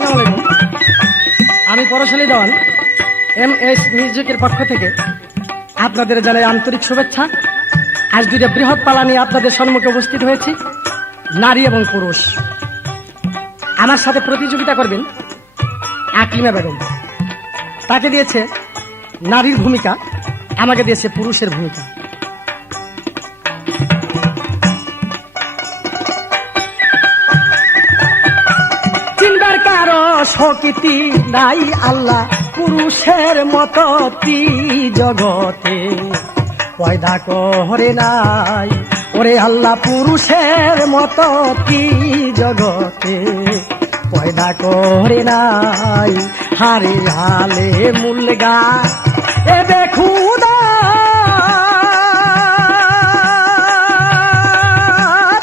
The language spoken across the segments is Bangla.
আসসালামু আলাইকুম। আমি পরশালী দেওয়ান MS মিউজিকের পক্ষ থেকে আপনাদের জানাই আন্তরিক শুভেচ্ছা। আজ দুইটা বৃহৎ পালা নিয়ে আপনাদের সম্মুখে উপস্থিত হয়েছি, নারী এবং পুরুষ। আমার সাথে প্রতিযোগিতা করবেন আকলিমা বেগম। তাকে দিয়েছে নারীর ভূমিকা, আমাকে দিয়েছে পুরুষের ভূমিকা। চিনবার কারো শক্তি নাই আল্লাহ পুরুষের মতো জগতে পয়দা করে নাই। ওরে আল্লাহ পুরুষের মতো জগতে পয়দা করে নাই। হারে হালে মুলগা এ বেখুদা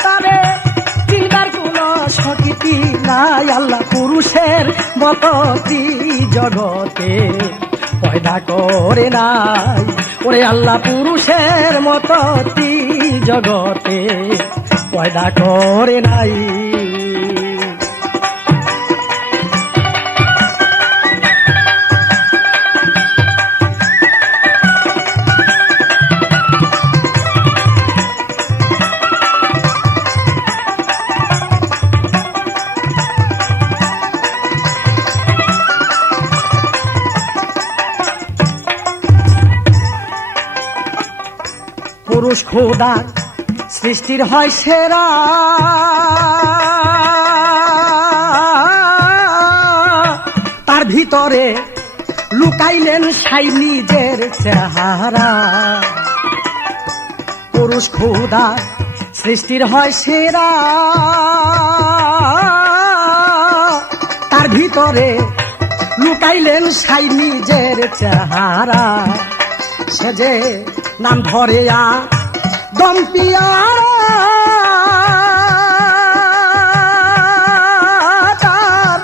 তারে চিনবার কোন শক্তি নাই আল্লাহ পুরুষের মতো জগতে পয়দা করে নাই। ওরে আল্লাহ পুরুষের মতো জগতে পয়দা করে নাই। পুরুষ খোদা সৃষ্টির হয় সেরা, তার ভিতরে লুকাইলেন সাই নিজের চেহারা। পুরুষ খোদা সৃষ্টির হয় সেরা, তার ভিতরে লুকাইলেন সাই নিজের চেহারা। সে যে নাম ধরে দম তার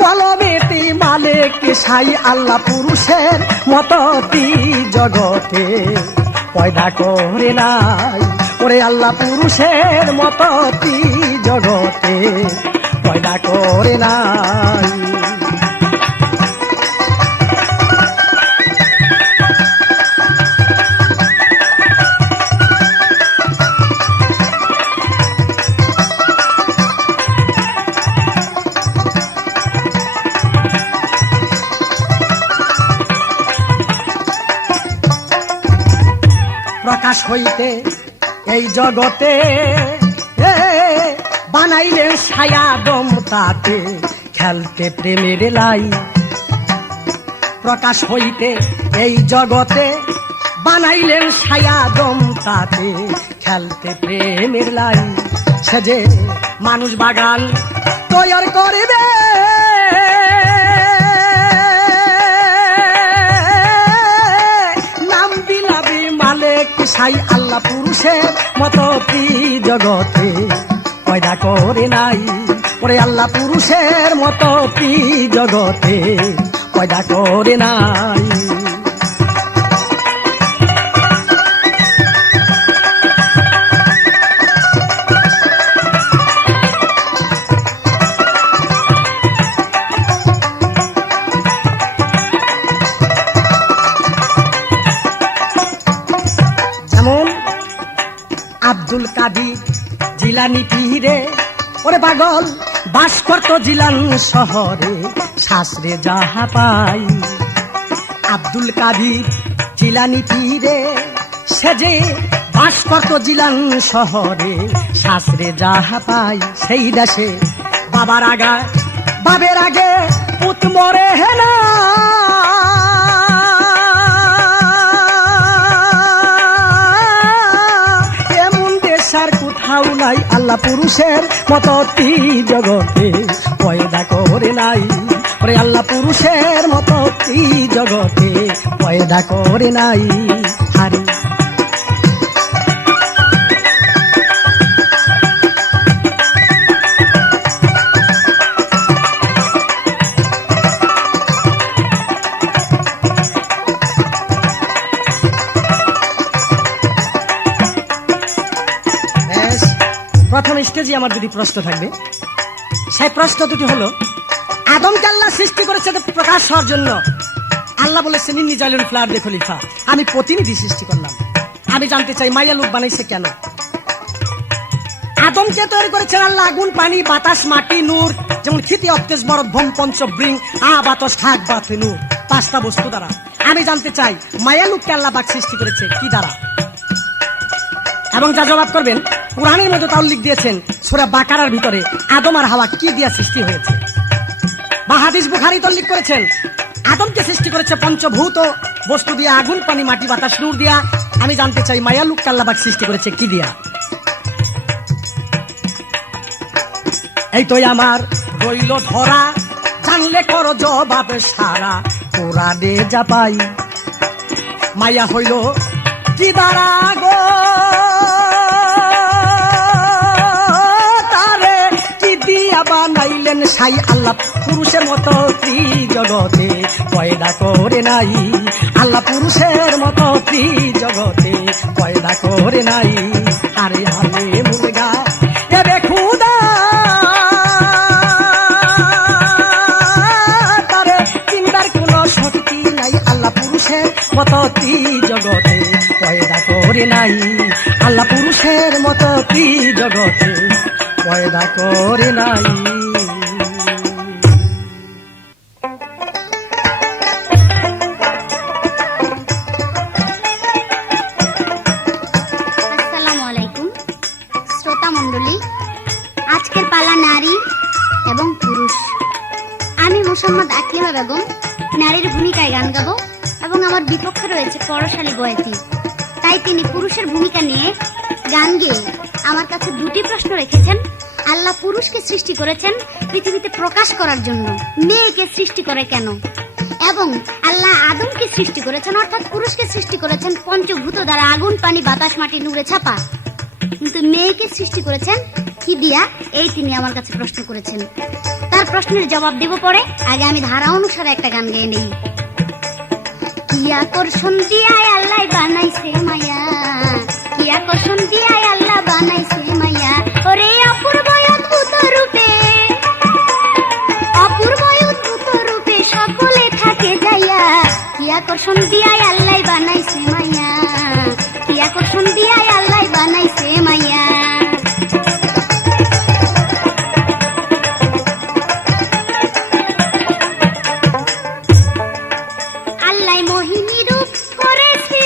কলমেতে মালিক সাই আল্লাহ পুরুষের মতো জগতে পয়দা করে নাই। ওরে আল্লাহ পুরুষের মতো জগতে পয়দা করে নাই। প্রকাশ হইতে এই জগতে বানাইলেন ছায়া দম তাতে খেলতে প্রেমের লাই। প্রকাশ হইতে এই জগতে বানাইলেন ছায়া দম তাতে খেলতে প্রেমের লাই। সে যে মানুষ বাগান তৈরি করবে সাই আল্লাহ পুরুষের মতো জগতে পয়দা করে নাই। ওরে আল্লাহ পুরুষের মতো জগতে পয়দা করে নাই। আব্দুল কাদির জিলানি পীরে ওরে পাগল বাস করত জিলান শহরে শাস্ত্রে যাহা পাই। আব্দুল কাদির জিলানি পীরে সে যে বাস করত জিলান শহরে শাস্ত্রে যাহা পাই। সেই দেশে বাবার আগা বাবের আগে পুত মরে হেনা, কোথাও নাই আল্লাহ পুরুষের মতো জগতে পয়দা করে নাই। ওরে আল্লাহ পুরুষের মতো জগতে পয়দা করে নাই। হারে প্রথম স্টেজে আমার যদি প্রশ্ন থাকবে, সেই প্রশ্ন দুটি হলো আদমকে আল্লাহ সৃষ্টি করেছে প্রকাশ হওয়ার জন্য। আল্লাহ বলেছেন ইন্নী জাইলুন ফিল আরদি খলিফা, আমি প্রতিনিধি সৃষ্টি করলাম। আমি জানতে চাই মাইয়া লোক বানাইছে কেন? আদমকে তৈরি করেছেন আল্লাহ আগুন, পানি, বাতাস, মাটি, নূর, যেমন খিতি, অতেজ, বরফ, ভম, পঞ্চ, ব্রিং, বাতাস, খাক, বাতে, নূর, পাঁচটা বস্তু দ্বারা। আমি জানতে চাই মায়া লোককে আল্লাহ পাক সৃষ্টি করেছে কি দ্বারা? এবং যা জবাব করবেন, কোরআনের মধ্যে তা উল্লেখ দিয়েছেন সূরা বাকারার ভিতরে আদম আর হাওয়া কি দিয়া সৃষ্টি হয়েছে। বা হাদিস বুখারীতে উল্লেখ করেছেন আদমকে সৃষ্টি করেছে পঞ্চভূত বস্তু দিয়া, আগুন, পানি, মাটি, বাতাস, নূর দিয়া। আমি জানতে চাই মায়া লোককে আল্লাহ পাক সৃষ্টি করেছে কি দিয়া? এই তো আমার রইল ধরা, জানলে কর জবাব সারা, তোরা দে যা পাই। মায়া হইল কি দ্বারা গো, তারে কি দিয়া বানাইলেন সাই আল্লাহ পুরুষের মতো জগতে পয়দা করে নাই। আল্লাহ পুরুষের মতো জগতে পয়দা করে নাই। আরে হালে মুলগা এবে খুদা, তারে চিন্তার কোনো শক্তি নাই। আল্লাহ পুরুষের মতো জগতে পয়দা করে নাই। আল্লাহ পুরুষের মতো জগতে পয়দা করে নাই। আসসালামু আলাইকুম শ্রোতা মণ্ডলী, আজকের পালা নারী এবং পুরুষ। আমি মোসাম্মদ আকলিমা বেগম নারীর ভূমিকায় গান গাবো এবং আমার বিপক্ষে রয়েছে পরশালী বয়াতি। তাই তিনি পুরুষের ভূমিকা নিয়ে গান গেয়ে আমার কাছে দুটি প্রশ্ন রেখেছেন। আল্লাহ পুরুষকে সৃষ্টি করেছেন পৃথিবীতে প্রকাশ করার জন্য, মেয়েকে সৃষ্টি করে কেন? এবং আল্লাহ আদমকে সৃষ্টি করেছেন অর্থাৎ পুরুষকে সৃষ্টি করেছেন পঞ্চভূত দ্বারা, আগুন, পানি, বাতাস, মাটি, নূরে ছাপা, কিন্তু মেয়েকে সৃষ্টি করেছেন কি দিয়া? এই তিনি আমার কাছে প্রশ্ন করেছেন। তার প্রশ্নের জবাব দেব পরে। আগে আমি ধারা অনুসারে একটা গান গেয়ে নেই। কি আকর্ষণ দিয়ায় আল্লাহ বানাইছে মায়া, কি আকর্ষণ দিয়ায় আল্লাহ বানাইছে মায়া, ওরে অপূর্ব অদ্ভুত রূপে, অপূর্ব অদ্ভুত রূপে সকলে থাকে যাইয়া। কি আকর্ষণ দিয়ায় আল্লাহ বানাইছে মায়া, কি আকর্ষণ দিয়ায় আল্লাহ বানাইছে মায়া। আল্লাহ মোহিনী রূপ করেছে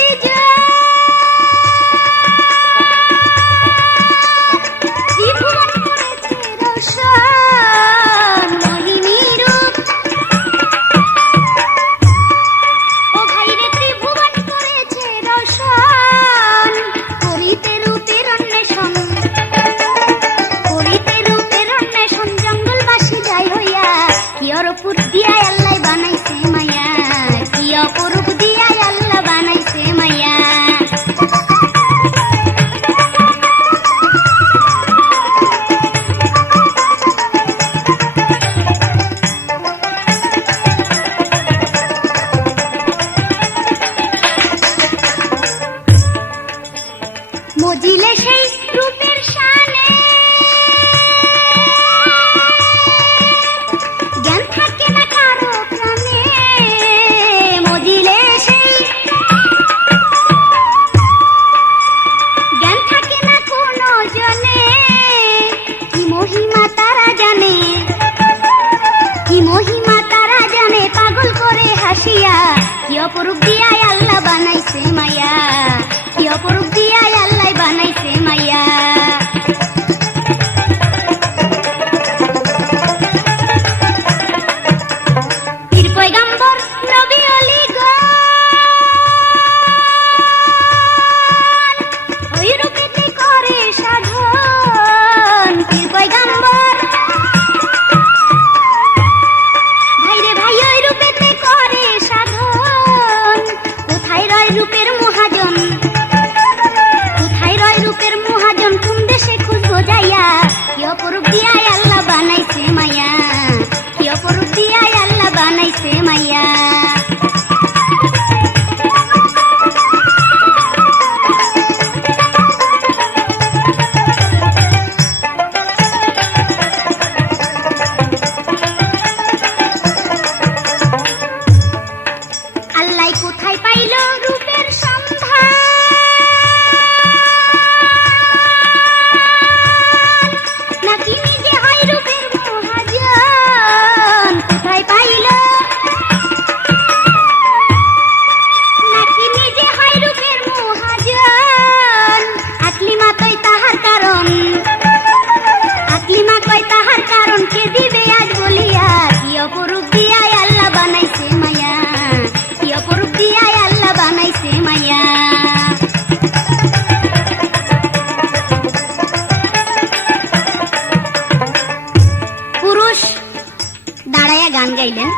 গাইলেন,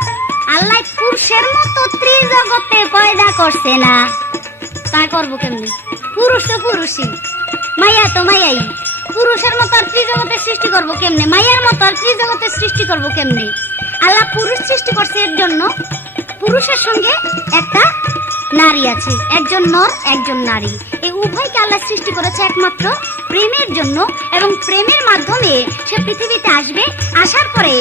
আল্লাহ পুরুষের মতো ত্রিজগতে পয়দা করছে না, তা করবো কেমনি? পুরুষ তো পুরুষই, মাইয়া তো মাইয়াই। পুরুষের মতো আর ত্রিজগতের সৃষ্টি করবো কেমনে? মাইয়ার মতো আর ত্রিজগতের সৃষ্টি করবো কেমনে? আল্লাহ পুরুষ সৃষ্টি করছে এর জন্য, পুরুষের সঙ্গে একটা নারী আছে, একজন নর একজন নারী। এই উভয়কে আল্লাহ সৃষ্টি করেছে একমাত্র প্রেমের জন্য, এবং প্রেমের মাধ্যমে সে পৃথিবীতে আসবে। আসার পরে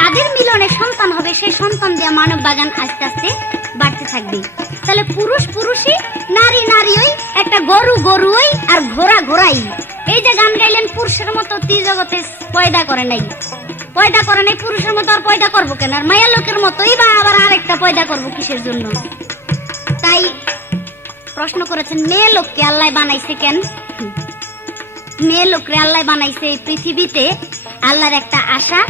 তাদের মিলনে সন্তান হবে, সেই সন্তান দিয়ে মানব বাগান আস্তে আস্তে বাড়তে থাকবে। তাহলে পুরুষ পুরুষই, নারী নারীই, একটা গরু গরুই, আর ঘোড়া ঘোড়াই। এই যে গান গাইলেন, পুরুষের মতো ত্রিজগতে পয়দা করে নাই, পয়দা করে নাই পুরুষের মতো, আর পয়দা করবো কেন? আর মায়া লোকের মতোই বা আবার আরেকটা পয়দা করবো কিসের জন্য? তাই প্রশ্ন করেছেন, মেয়ে লোককে আল্লাহ বানাইছে কেন? মেয়ে লোকরে আল্লাহ বানাইছে এই পৃথিবীতে আল্লাহর একটা আশা।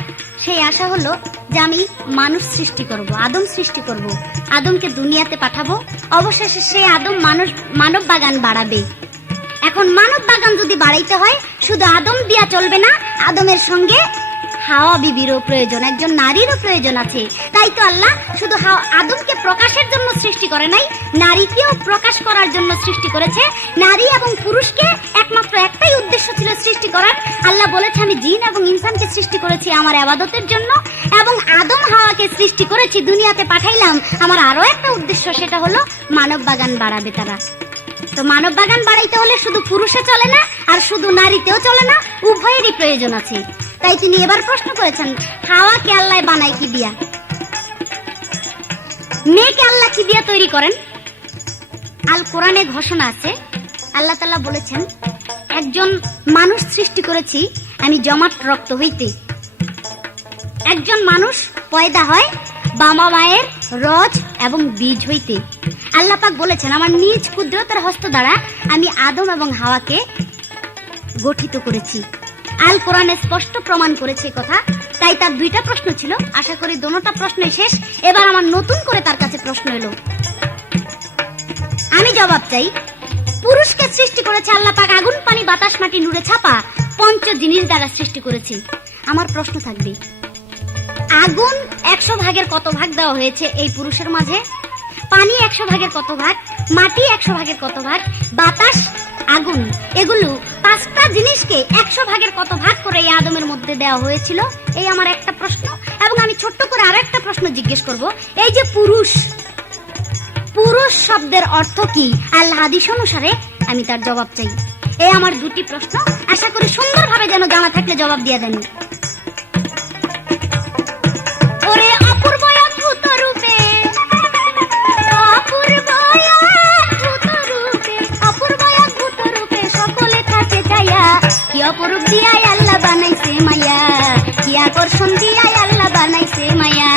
সেই আশা হলো যে আমি মানুষ সৃষ্টি করব, আদম সৃষ্টি করব, আদমকে দুনিয়াতে পাঠাবো, অবশেষে সেই আদম মানব বাগান বাড়াবে। এখন মানব বাগান যদি বাড়াইতে হয়, শুধু আদম দিয়া চলবে না, আদমের সঙ্গে হাওয়া বিবিরও প্রয়োজন, একজন নারীরও প্রয়োজন আছে। তাই তো আল্লাহ শুধু আদমকে প্রকাশের জন্য সৃষ্টি করে নাই, নারীকেও প্রকাশ করার জন্য সৃষ্টি করেছে। নারী এবং পুরুষকে একমাত্র একটাই উদ্দেশ্য ছিল সৃষ্টি করার। আল্লাহ বলেছে, আমি জিন এবং ইনসানকে সৃষ্টি করেছি আমার ইবাদতের জন্য, এবং আদম হাওয়াকে সৃষ্টি করেছি, দুনিয়াতে পাঠাইলাম আমার আরো একটা উদ্দেশ্য, সেটা হলো মানব বাগান বাড়াবে তারা। তো মানব বাগান বাড়াইতে হলে শুধু পুরুষে চলে না, আর শুধু নারীতেও চলে না, উভয়েরই প্রয়োজন আছে। তাই তিনি এবার প্রশ্ন করেছেন, হাওয়াকে আল্লাহ বানায় কি দিয়া? মেয়েকে আল্লাহ কি দিয়া তৈরি করেন? আল কোরআনে ঘোষণা আছে, আল্লাহ তাআলা বলেছেন, একজন মানুষ সৃষ্টি করেছি আমি জমাট রক্ত হইতে। একজন মানুষ পয়দা হয় বাবা মায়ের রজ এবং বীজ হইতে। আল্লাহ পাক বলেছেন, আমার নিজ কুদরতের হস্ত দ্বারা আমি আদম এবং হাওয়াকে গঠিত করেছি। আল কোরআনে স্পষ্ট প্রমাণ করেছে কথা। তাই তার দুইটা প্রশ্ন ছিল, আশা করি দোনোটা প্রশ্নই শেষ। এবার আমার নতুন করে তার কাছে প্রশ্ন এলো, আমি জবাব চাই। পুরুষকে সৃষ্টি করেছে আল্লাহ পাক আগুন পানি বাতাস মাটি নূরে ছাপা পঞ্চ জিনিস দ্বারা সৃষ্টি করেছে। আমার প্রশ্ন থাকবে, আগুন 100 ভাগের কত ভাগ দেওয়া হয়েছে এই পুরুষের মাঝে? পানি 100 ভাগের কত ভাগ? মাটি 100 ভাগের কত ভাগ? বাতাস, আগুন, এগুলো 5টা জিনিসকে 100 ভাগের কত ভাগ করে এই আদমের মধ্যে দেওয়া হয়েছিল? এই আমার একটা প্রশ্ন। এবং আমি ছোট্ট করে আরো একটা প্রশ্ন জিজ্ঞেস করব, এই যে পুরুষ, পুরুষ শব্দের অর্থ কি? আল্লাহ হাদিস অনুসারে আমি তার জবাব চাই। এই আমার দুটি প্রশ্ন, আশা করি সুন্দরভাবে যেন জানা থাকলে জবাব দিয়ে দেন। ওরে অপূর্ব অদ্ভুত রূপে, অপূর্ব অদ্ভুত রূপে, অপূর্ব অদ্ভুত রূপে সকলে থাকে চাইয়া, কি অপরূপ দিয়াই আল্লাহ বানাইছে মায়া, কি আকর্ষণ দিয়াই আল্লাহ বানাইছে মায়া।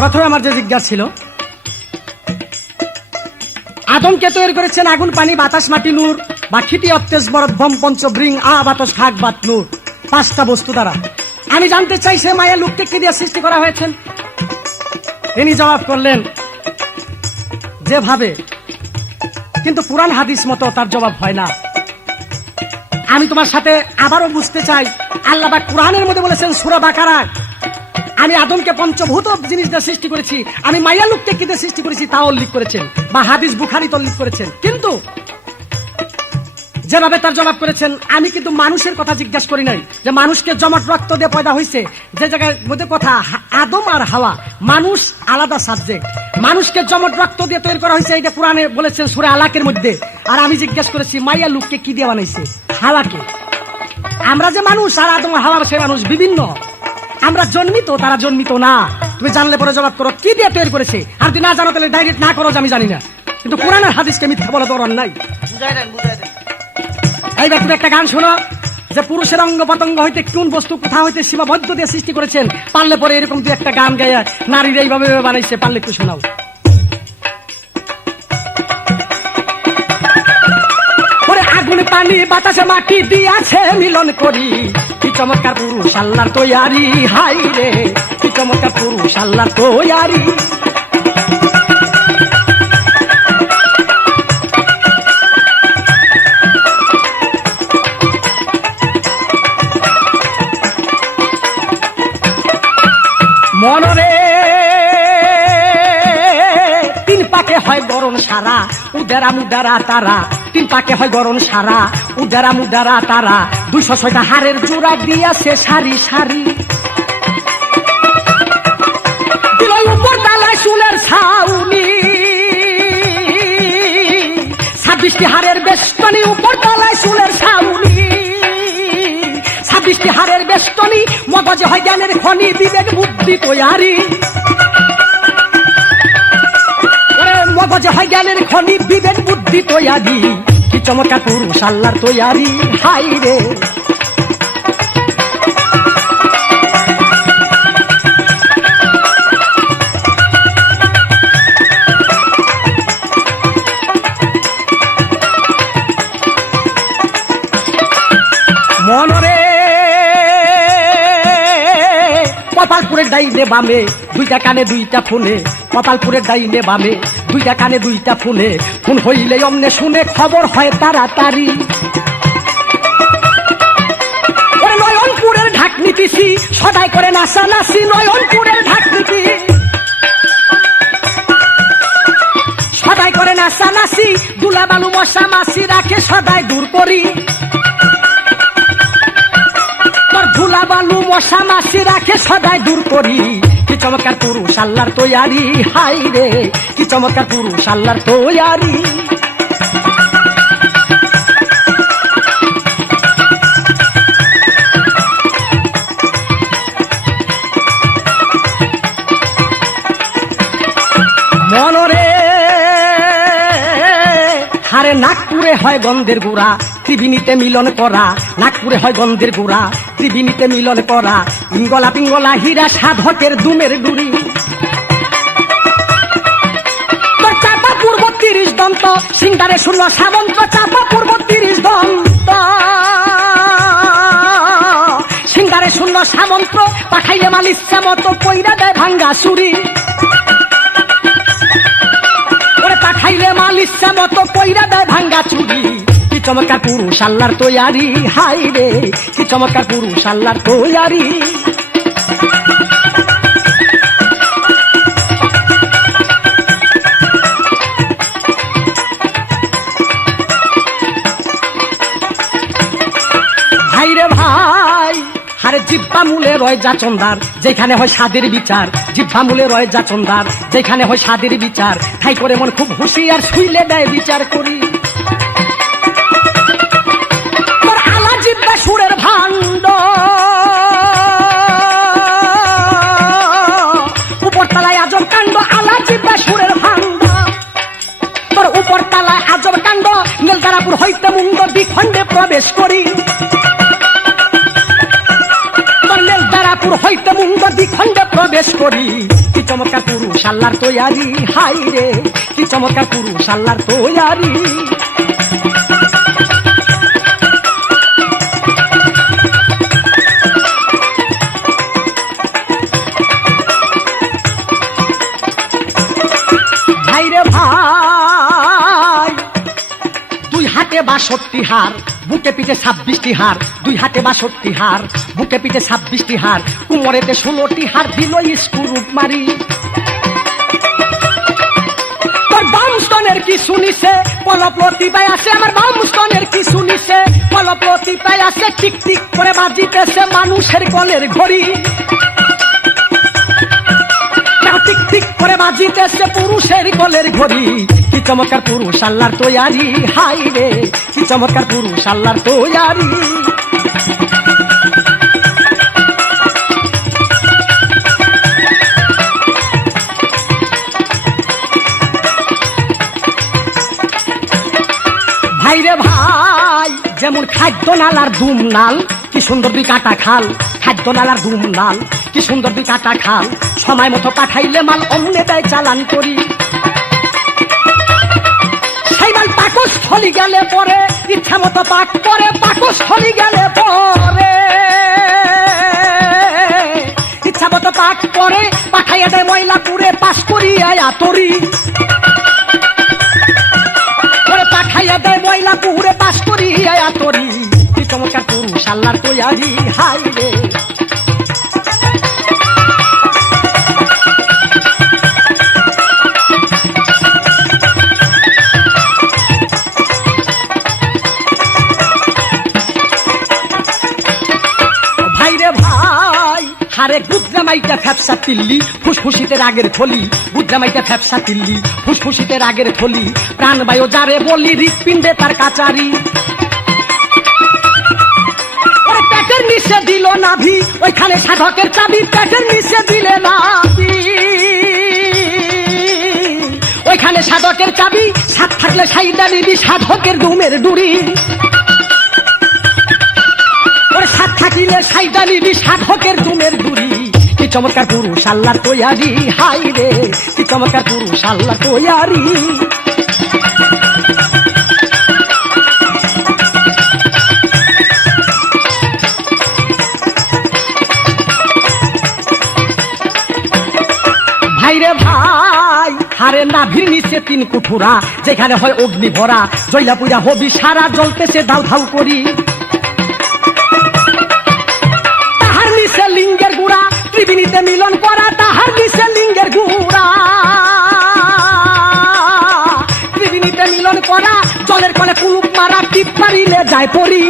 প্রথমে আমার যে জিজ্ঞাসা ছিল, আদমকে তৈরি করেছেন আগুন পানি বাতাস মাটি নূর, বা খিটি অত্তেজ বরদ ভম পঞ্চ ব্রিং আ বাতাস খাক বাত নূর, 5টা বস্তু দ্বারা। আমি জানতে চাই সে মায়া লোককে কি দিয়ে সৃষ্টি করা হয়েছেন? তিনি জবাব করলেন যেভাবে, কিন্তু পুরাণ হাদিস মতো তার জবাব হয় না। আমি তোমার সাথে আবারও বুঝতে চাই, আল্লাহ পাক কোরআনের মধ্যে বলেছেন সূরা বাকারা আমি আদমকে পঞ্চভূত জিনিস দিয়ে সৃষ্টি করেছি, আমি মাইয়া লোককে কি দিয়ে সৃষ্টি করেছি তাও উল্লেখ করেছেন, বা হাদিস বুখারীতে উল্লেখ করেছেন। কিন্তু যেভাবে তার জবাব করেছেন, আমি কিন্তু মানুষের কথা জিজ্ঞাসা করি নাই যে মানুষকে জমাট রক্ত দিয়ে পয়দা হয়েছে, যে জায়গায় মধ্যে কথা আদম আর হাওয়া, মানুষ আলাদা সাবজেক্ট। মানুষকে জমাট রক্ত দিয়ে তৈরি করা হয়েছে, এটা কোরআনে বলেছেন সূরা আলাকের মধ্যে। আর আমি জিজ্ঞাসা করেছি মাইয়া লোককে কি দিয়ে বানাইছে? হাওয়াকে। আমরা যে মানুষ আর আদম আর হাওয়া সে মানুষ বিভিন্ন, আমরা জন্মিত, তারা জন্মিত না। তুমি জানলে পরে জবাব করো কি দিয়ে তৈরি করেছে, আর তুমি না জানো তাহলে ডাইরেক্ট না করো যে আমি জানি না। কিন্তু কোরআনের হাদিসকে মিথ্যা বলা তো অন্যায়। বুঝাই দেন, বুঝাই দেন। এইবার তুমি একটা গান শোনো যে পুরুষের অঙ্গ পতঙ্গ হইতে কোন বস্তু কোথা হইতে সীমাবদ্ধ দিয়ে সৃষ্টি করেছেন, পারলে পরে এরকম তুই একটা গান গাইয়া নারীর এইভাবে বানাইছে, পারলে একটু শোনাও। ওরে আগুন পানি বাতাসে মাটি দিয়াছে মিলন করি, কি চমৎকার পুরুষ আল্লাহর তৈয়ারি, হাই রে কি চমৎকার পুরুষ আল্লাহর তৈয়ারি। মনরে তিন পাকে হয় গরম সারা, উদারা মুদারা তারা, তিন পাকে হয় গরম সারা, উদারা মুদারা তারা, 206টা হাড়ের জোড়া দিয়াছে সারি সারি। দিল উপর তালায় চুলের ছাউনি, 26টি হাড়ের বেষ্টনী, উপর তালায় চুলের ছাউনি, 26টি হাড়ের বেষ্টনী, মগজে হয় জ্ঞানের খনি, বিবেক বুদ্ধি তৈয়ারি। মগজে হয় জ্ঞানের খনি, বিবেক বুদ্ধি তৈয়ারি, কি চমৎকার পুরুষ আল্লাহর তৈয়ারি, হাই রে। মনরে কপালপুরের ডাইনে বামে, 2টা কানে 2টা ফোনে, কপালপুরের ডাইনে বামে, 2টা কানে 2টা ফোনে, ফোন হইলে অমনে শুনে খবর হয় তাড়াতাড়ি। ওরে নয়নপুরের ঢাকনি পিসি সদাই করে নাচানাচি, নয়নপুরের ঢাকনি পি সদাই করে নাচানাচি, দুলা বালু মশা মাছি রাখে সদাই দূর করি। ধুলা বালু মশা মাছি রাখে সদাই দূর করি, কি চমৎকার পুরুষ আল্লাহর তৈয়ারি, হাই রে কি চমৎকার পুরুষ আল্লাহর তৈয়ারি। মনরে হারে নাগপুরে হয় গন্ধের গুড়া, ত্রিবিনীতে মিলন করা, নাগপুরে হয় গন্ধের গুড়া, ত্রিবিনীতে মিলন করা, ইঙ্গলা পিঙ্গলা হীরা সাধকের দুমের ডুরি। তোর চাপা পূর্ব 30 দন্ত, সিংহারে শূন্য সামন্ত, চাপা পূর্ব 30 দন্ত, সিংহারে শূন্য সামন্ত, পাঠাইলে মাল ইচ্ছা মতো কইরা দেয় ভাঙ্গা চুরি। ওরে পাঠাইলে মাল ইচ্ছা মতো কইরা দেয় ভাঙ্গা চুরি, কি চমৎকার পুরুষ আল্লাহর তৈয়ারি, হাই রে কি চমৎকার পুরুষ আল্লাহর তৈয়ারি। ভাই রে ভাই, হারে জিব্বা মূলে রয় যা চন্দার, যেখানে হয় স্বাদের বিচার, জিব্বা মূলে রয় যা চন্দার, যেখানে হয় স্বাদের বিচার, ঠাই করে মন খুব হুঁশিয়ার, শুইলে দেয় বিচার করি। সুরের ভাণ্ড উপর তালায় আজব কাণ্ড, আলা জিব্বা সুরের ভাণ্ড, তোর উপর তালায় আজব কাণ্ড, নীলতারাপুর হইতে মুন্ড দ্বিখণ্ডে প্রবেশ করি, তোর নীলতারাপুর হইতে মুন্ড দ্বিখণ্ডে প্রবেশ করি, কি চমৎকার পুরুষ আল্লাহর তৈয়ারি, হাই রে কি চমৎকার পুরুষ আল্লাহর তৈয়ারি। ভাই 2 হাতে 62 হার, বুকে পিঠে 26টি হার, 2 হাতে 62 হার, বুকে পিঠে 26টি হার, কুমরেতে 16টি হার, দিল স্ক্রুপ মারি। তোর বাম স্তনের কি শুনিছে পলপ্রতি পায় আসে, আমার বাম স্তনের কি শুনিছে পলপ্রতি পায় আসে, টিক টিক করে বাজিতেছে মানুষের কলের ঘড়ি। টিক টিক করে বাজিতেছে পুরুষের কলের ঘড়ি। কি চমৎকার পুরুষ আল্লাহর তৈয়ারি, হাই রে কি চমৎকার পুরুষ আল্লাহর তৈয়ারি। ভাইরে ভাই, যেমন খাদ্য নালার দুম নাল, কি সুন্দর দুই কাটা খাল। খাদ্য নালার দুম নাল, কি সুন্দর দুই কাটা খাল। সময় মতো পাঠাইলে মাল অমনে দেয় চালান করি। সেই মাল পাকস্থলী গেলে পরে ইচ্ছা মতো পাক করে, পাকস্থলী গেলে পরে ইচ্ছা মতো পাক করে, পাঠাইয়া দেয় ময়লাপুরে পাশ করিয়া আতরি। পাঠাইয়া দেয় ময়লাপুরে পাশ করিয়া আতরি। কি চমৎকার পুরুষ আল্লাহর তৈয়ারি, হাই রে। ভাইরে ভাই, হারে গুদ্রামাইটা ফ্যাপসা তিল্লি, ফুসফুসিতে রাগের থলি। গুদ্রামাইটা ফ্যাপসা তিল্লি, ফুসফুসিতে রাগের থলি। প্রাণবায়ু যারে বলি, হৃৎপিণ্ডে তার কাচারি। ওরে পেটের নিচে দিল নাভি, ওইখানে সাধকের চাবি। পেটের নিচে দিলে নাভি, ওইখানে সাধকের চাবি। সাত থাকলে সাইডা নিবি সাধকের দুমের ডুরি। সাত থাকিলে সাইডা নিবি সাধকের দুমের ডুরি। কি চমৎকার পুরুষ আল্লাহর তৈয়ারি, হাই রে কি চমৎকার পুরুষ আল্লাহর তৈয়ারি। ভাইরে ভাই, হারে নাভির নিচে 3 কুঠুরা, যেখানে হয় অগ্নি ভরা। জয়লা পূজা হবি সারা, জ্বলতেছে দাউ ধাউ করি। তাহার নিচে লিঙ্গের গুড়া, ত্রিবেণীতে মিলন করা। তাহার নিচে লিঙ্গের গুড়া, ত্রিবেণীতে মিলন করা। জলের কলে কুলুপ মারা, টিপ মারিলে যায় পরি।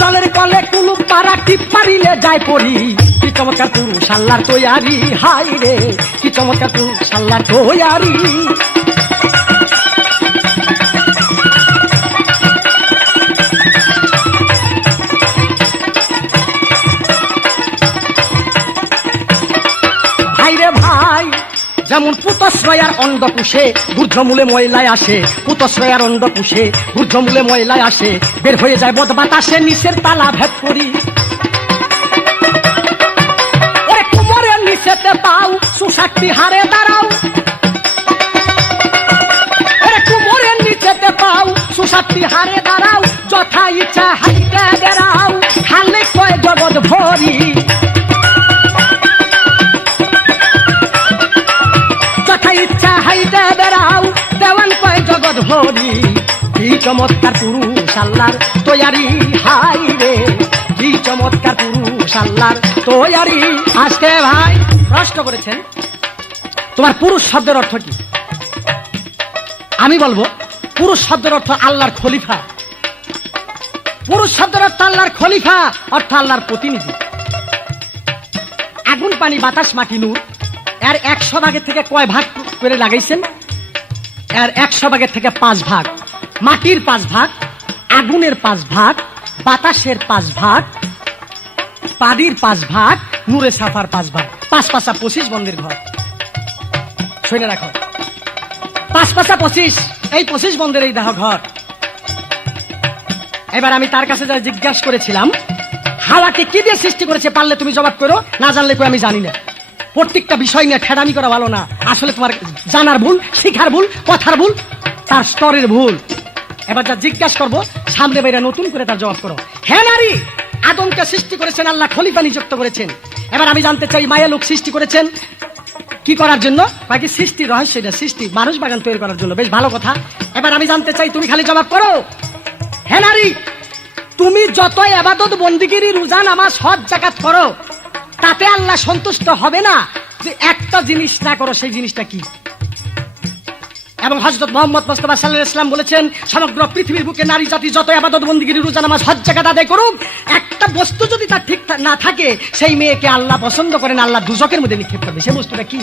জলের কলে কুলুপ মারা, টিপ মারিলে যায় পরি। কি চমৎকার পুরুষ আল্লাহর তৈয়ারি, হাই রে কি চমৎকার পুরুষ আল্লাহর তৈয়ারি। ভাইরে ভাই, যেমন পুতশ্রয়ার অন্ডকুশে ঊর্ধ্বমূলে ময়লায় আসে। পুতশ্রয়ার অন্ডকুশে ঊর্ধ্বমূলে ময়লায় আসে, বের হয়ে যায় বদ বাতাসে, নিচের তালা ভেদ করি। ওরে কুমরের নিচেতে পাও, 66টি হারে দাঁড়াও। ওরে কুমরের নিচেতে পাও, 66টি হারে দাঁড়াও। যথা ইচ্ছা হাইতে বেড়াও, খালে কয় জগৎ ভরি। ইচ্ছা হাইতে বেড়াও, দেওয়ান কয় জগৎ ভরি। কি চমৎকার পুরুষ আল্লাহর তৈয়ারি, হাই রে কি চমৎকার পুরুষ আল্লাহর তৈয়ারি। আজকে ভাই প্রশ্ন করেছেন, তোমার পুরুষ শব্দের অর্থ কি? আমি বলবো পুরুষ শব্দের অর্থ আল্লাহর খলিফা। পুরুষ শব্দের অর্থ আল্লাহর খলিফা, অর্থ আল্লাহর প্রতিনিধি। আগুন পানি বাতাস মাটি নূর, এর 100 ভাগের থেকে কয় ভাগ করে লাগাইছেন? এর 100 ভাগের থেকে 5 ভাগ। মাটির 5 ভাগ, আগুনের 5 ভাগ, বাতাসের 5 ভাগ, পানির 5 ভাগ, নূরে সাফার 5 ভাগ। 5 পাঁচা 25 বন্ধের ঘর। শুনে রাখো, 5 পাঁচা 25, এই 25 বন্ধের এই দেহ ঘর। এবার আমি তার কাছে যা জিজ্ঞাসা করেছিলাম, হাওয়াকে কি দিয়ে সৃষ্টি করেছে, পারলে তুমি জবাব করো, না জানলে আমি জানি না। প্রত্যেকটা বিষয় নিয়ে ঠেড়ামি করা ভালো না। আসলে তোমার জানার ভুল, শিখার ভুল, কথার ভুল, তার স্তরের ভুল। এবার যা জিজ্ঞাসা করবো সামনে বাইরে নতুন করে তার জবাব করো। হে নারী, আদমকে সৃষ্টি করেছেন আল্লাহ, খলিফা নিযুক্ত করেছেন। এবার আমি জানতে চাই, মায়া লোক সৃষ্টি করেছেন কি করার জন্য? বাকি সৃষ্টির রহস্য এটা, সৃষ্টি মানুষ বাগান তৈরি করার জন্য। বেশ ভালো কথা। এবার আমি জানতে চাই, তুমি খালি জবাব করো। হে নারী, তুমি যত ইবাদত বন্দিগিরি রোজা নামাজ হজ যাকাত করো তাতে আল্লাহ সন্তুষ্ট হবে না যে একটা জিনিস না করো, সেই জিনিসটা কি? এবং হযরত মুহাম্মদ মুস্তাফা সাল্লাল্লাহু আলাইহি ওয়াসাল্লাম বলেছেন, সমগ্র পৃথিবীর বুকে নারী জাতি যত ইবাদত বন্দিগিরি রোজা নামাজ হজ যাকাত আদায় করুক, একটা বস্তু যদি তার ঠিক না থাকে সেই মেয়েকে আল্লাহ পছন্দ করেন, আল্লাহ দুজকের মধ্যে নিক্ষেপ করবে। সেই বস্তুটা কি?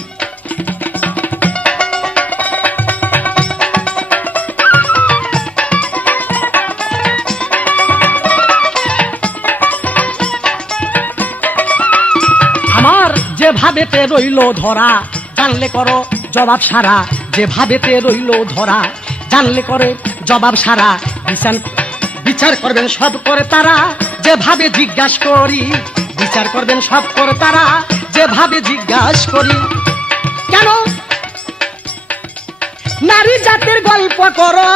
আমার যেভাবেতে রইল ধরা, জানলে করো জবাব সারা। যেভাবেতে রইল ধরা, জানলে করে জবাব সারা। বিচার করবেন সব করে তারা, যেভাবে জিজ্ঞাসা করি। বিচার করবেন সব করে তারা, যেভাবে জিজ্ঞাসা করি। কেন নারী জাতির গল্প করো,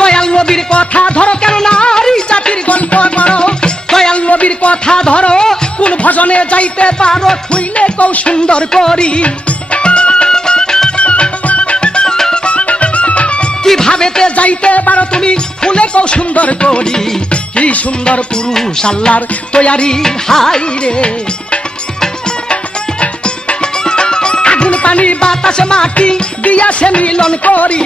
দয়াল নবীর কথা ধরো। কেন নারী জাতির গল্প করো, দয়াল নবীর কথা ধরো। কোন ভজনে যাইতে পারো, খুইলে কও সুন্দর করি। কিভাবেতে যাইতে পারো তুমি, খুলে কও সুন্দর করি। কি সুন্দর পুরুষ আল্লাহর তৈয়ারি, হাই রে। আগুন পানি বাতাসে মাটি দিয়া সে মিলন করি।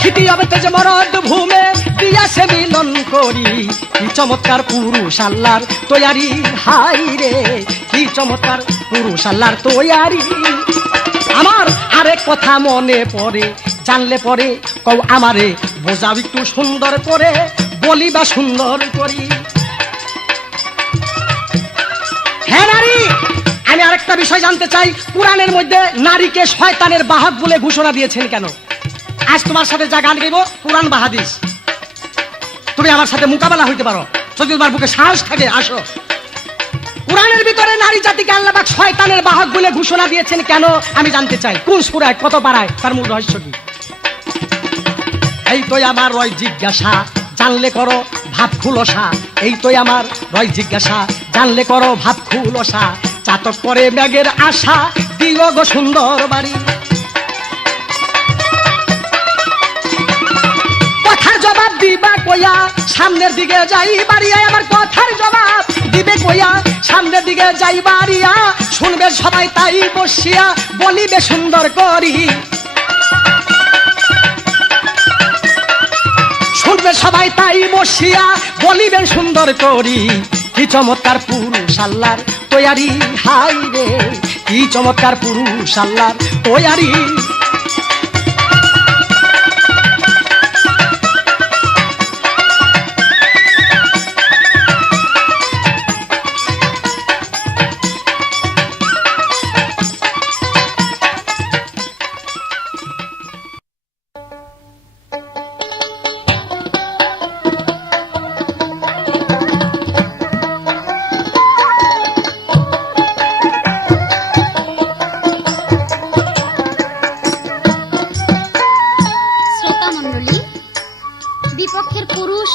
খিতি হবে তেজ মরদ ভূমে দিয়া সে মিলন করি। কি চমৎকার পুরুষ আল্লাহর তৈয়ারি, হাই রে। কি চমৎকার পুরুষ আল্লাহর তৈয়ারি। আমার আরেক কথা মনে পড়ে, জানলে পরে কও আমারে, বোঝাও একটু সুন্দর করে, বলি বা সুন্দর করি। হ্যাঁ নারী, আমি আরেকটা বিষয় জানতে চাই, কোরআনের মধ্যে নারীকে শয়তানের বাহক বলে ঘোষণা দিয়েছেন কেন? আজ তোমার সাথে যা গান গাইব কোরআন বা হাদিস, তুমি আমার সাথে মোকাবেলা হইতে পারো যদি তোমার বুকে সাহস থাকে। আসো, কোরআনের ভিতরে নারী জাতিকে আল্লাহ পাক শয়তানের বাহক বলে ঘোষণা দিয়েছেন কেন আমি জানতে চাই। কোন সূরায়, কত পারায়, তার মূল রহস্য কি? এই তো আমার রয় জিজ্ঞাসা, জানলে করো ভাব খুলসা। এই তো আমার রয় জিজ্ঞাসা, জানলে করো ভাব খুলসা। চাতক করে মেঘের আশা, দিও গো সুন্দর বাড়ি। কথার জবাব দিবা কইয়া, সামনের দিকে যাই বাড়িয়া। আমার কথার জবাব দিবে কইয়া, সামনের দিকে যাই বাড়িয়া। শুনবে সবাই তাই বসিয়া, বলিবে সুন্দর করি। শুনবে সবাই তাই বসিয়া, বলিবেন সুন্দর করি। কি চমৎকার পুরুষ আল্লাহর তৈয়ারি, হাই রে। কি চমৎকার পুরুষ আল্লাহর তৈয়ারি। বিপক্ষের পুরুষ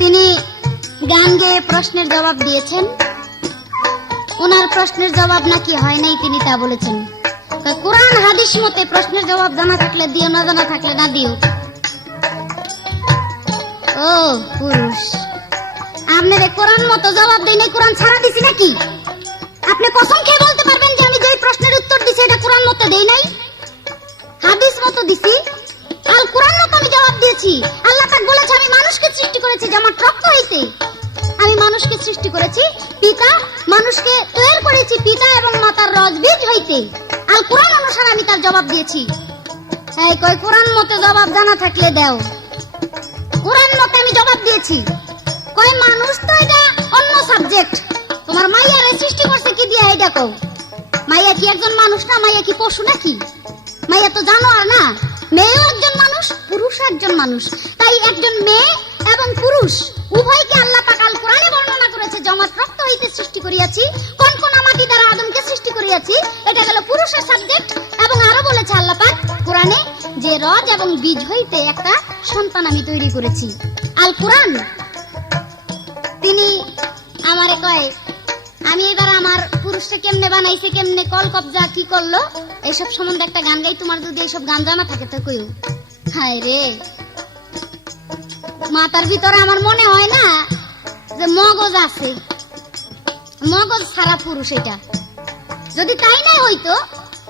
তিনি গান গেয়ে প্রশ্নের জবাব দিয়েছেন। ওনার প্রশ্নের জবাব নাকি হয় নাই, তিনি তা বলেছেন। কোরআন হাদিস মতে প্রশ্নের জবাব জানা থাকলে দিও, না জানা থাকলে না দিও। ও পুরুষ, আপনার কোরআন মতো জবাব দেই নাই, কোরআন ছাড়া দিছি নাকি? আপনি কসম খেয়ে বলতে পারবেন যে আমি যেই প্রশ্নের উত্তর দিছি এটা কোরআন মতো দেই নাই, হাদিস মতো দিছি, আল কোরআন মতো আমি জবাব দিয়েছি। আল্লাহ পাক বলেছে আমি মানুষকে সৃষ্টি করেছি জামাত রক্ত হইতে। আমি মানুষকে সৃষ্টি করেছি পিতা, মানুষকে তৈরি করেছি পিতা এবং মাতার রজবীজ হইতে। আল কোরআন অনুসারে আমি তার জবাব দিয়েছি। এই কই কোরআন মতে জবাব জানা থাকলে দাও। কোরআন মতে আমি জবাব দিয়েছি। কই মানুষ তো এটা অন্য সাবজেক্ট। তোমার মাইয়ারে সৃষ্টি করছে কি দিয়া এটা কও? মাইয়া কি একজন মানুষ না? মাইয়া কি পশু নাকি? মাইয়া তো জানোয়ার না? মেয়েও একজন মানুষ, পুরুষ একজন মানুষ। তাই একজন মেয়ে এবং পুরুষ উভয়কে আল্লাহ পাক আল কোরআনে বর্ণনা করেছে জমাত রক্ত হইতে সৃষ্টি করিয়াছি, কনকনা মাটি দ্বারা আদমকে সৃষ্টি করিয়াছি। এটা গেল পুরুষের সাবজেক্ট। এবং আরো বলেছে আল্লাহ পাক কোরআনে যে রজ এবং বীজ হইতে একটা সন্তান আমি তৈরি করেছি। আল কোরআন তিনি আমারে কয় আমি এবার আমার পুরুষটা কেমনে বানাইছে, কেমনে কল কবজা কি করলো এইসব সম্বন্ধে একটা গান গাই। তোমার যদি এইসব গান জানা থাকে তো কইও। হায় রে, মাথার ভিতরে আমার মনে হয় না যে মগজ আছে, মগজ ছাড়া পুরুষ এটা। যদি তাই নাই হইতো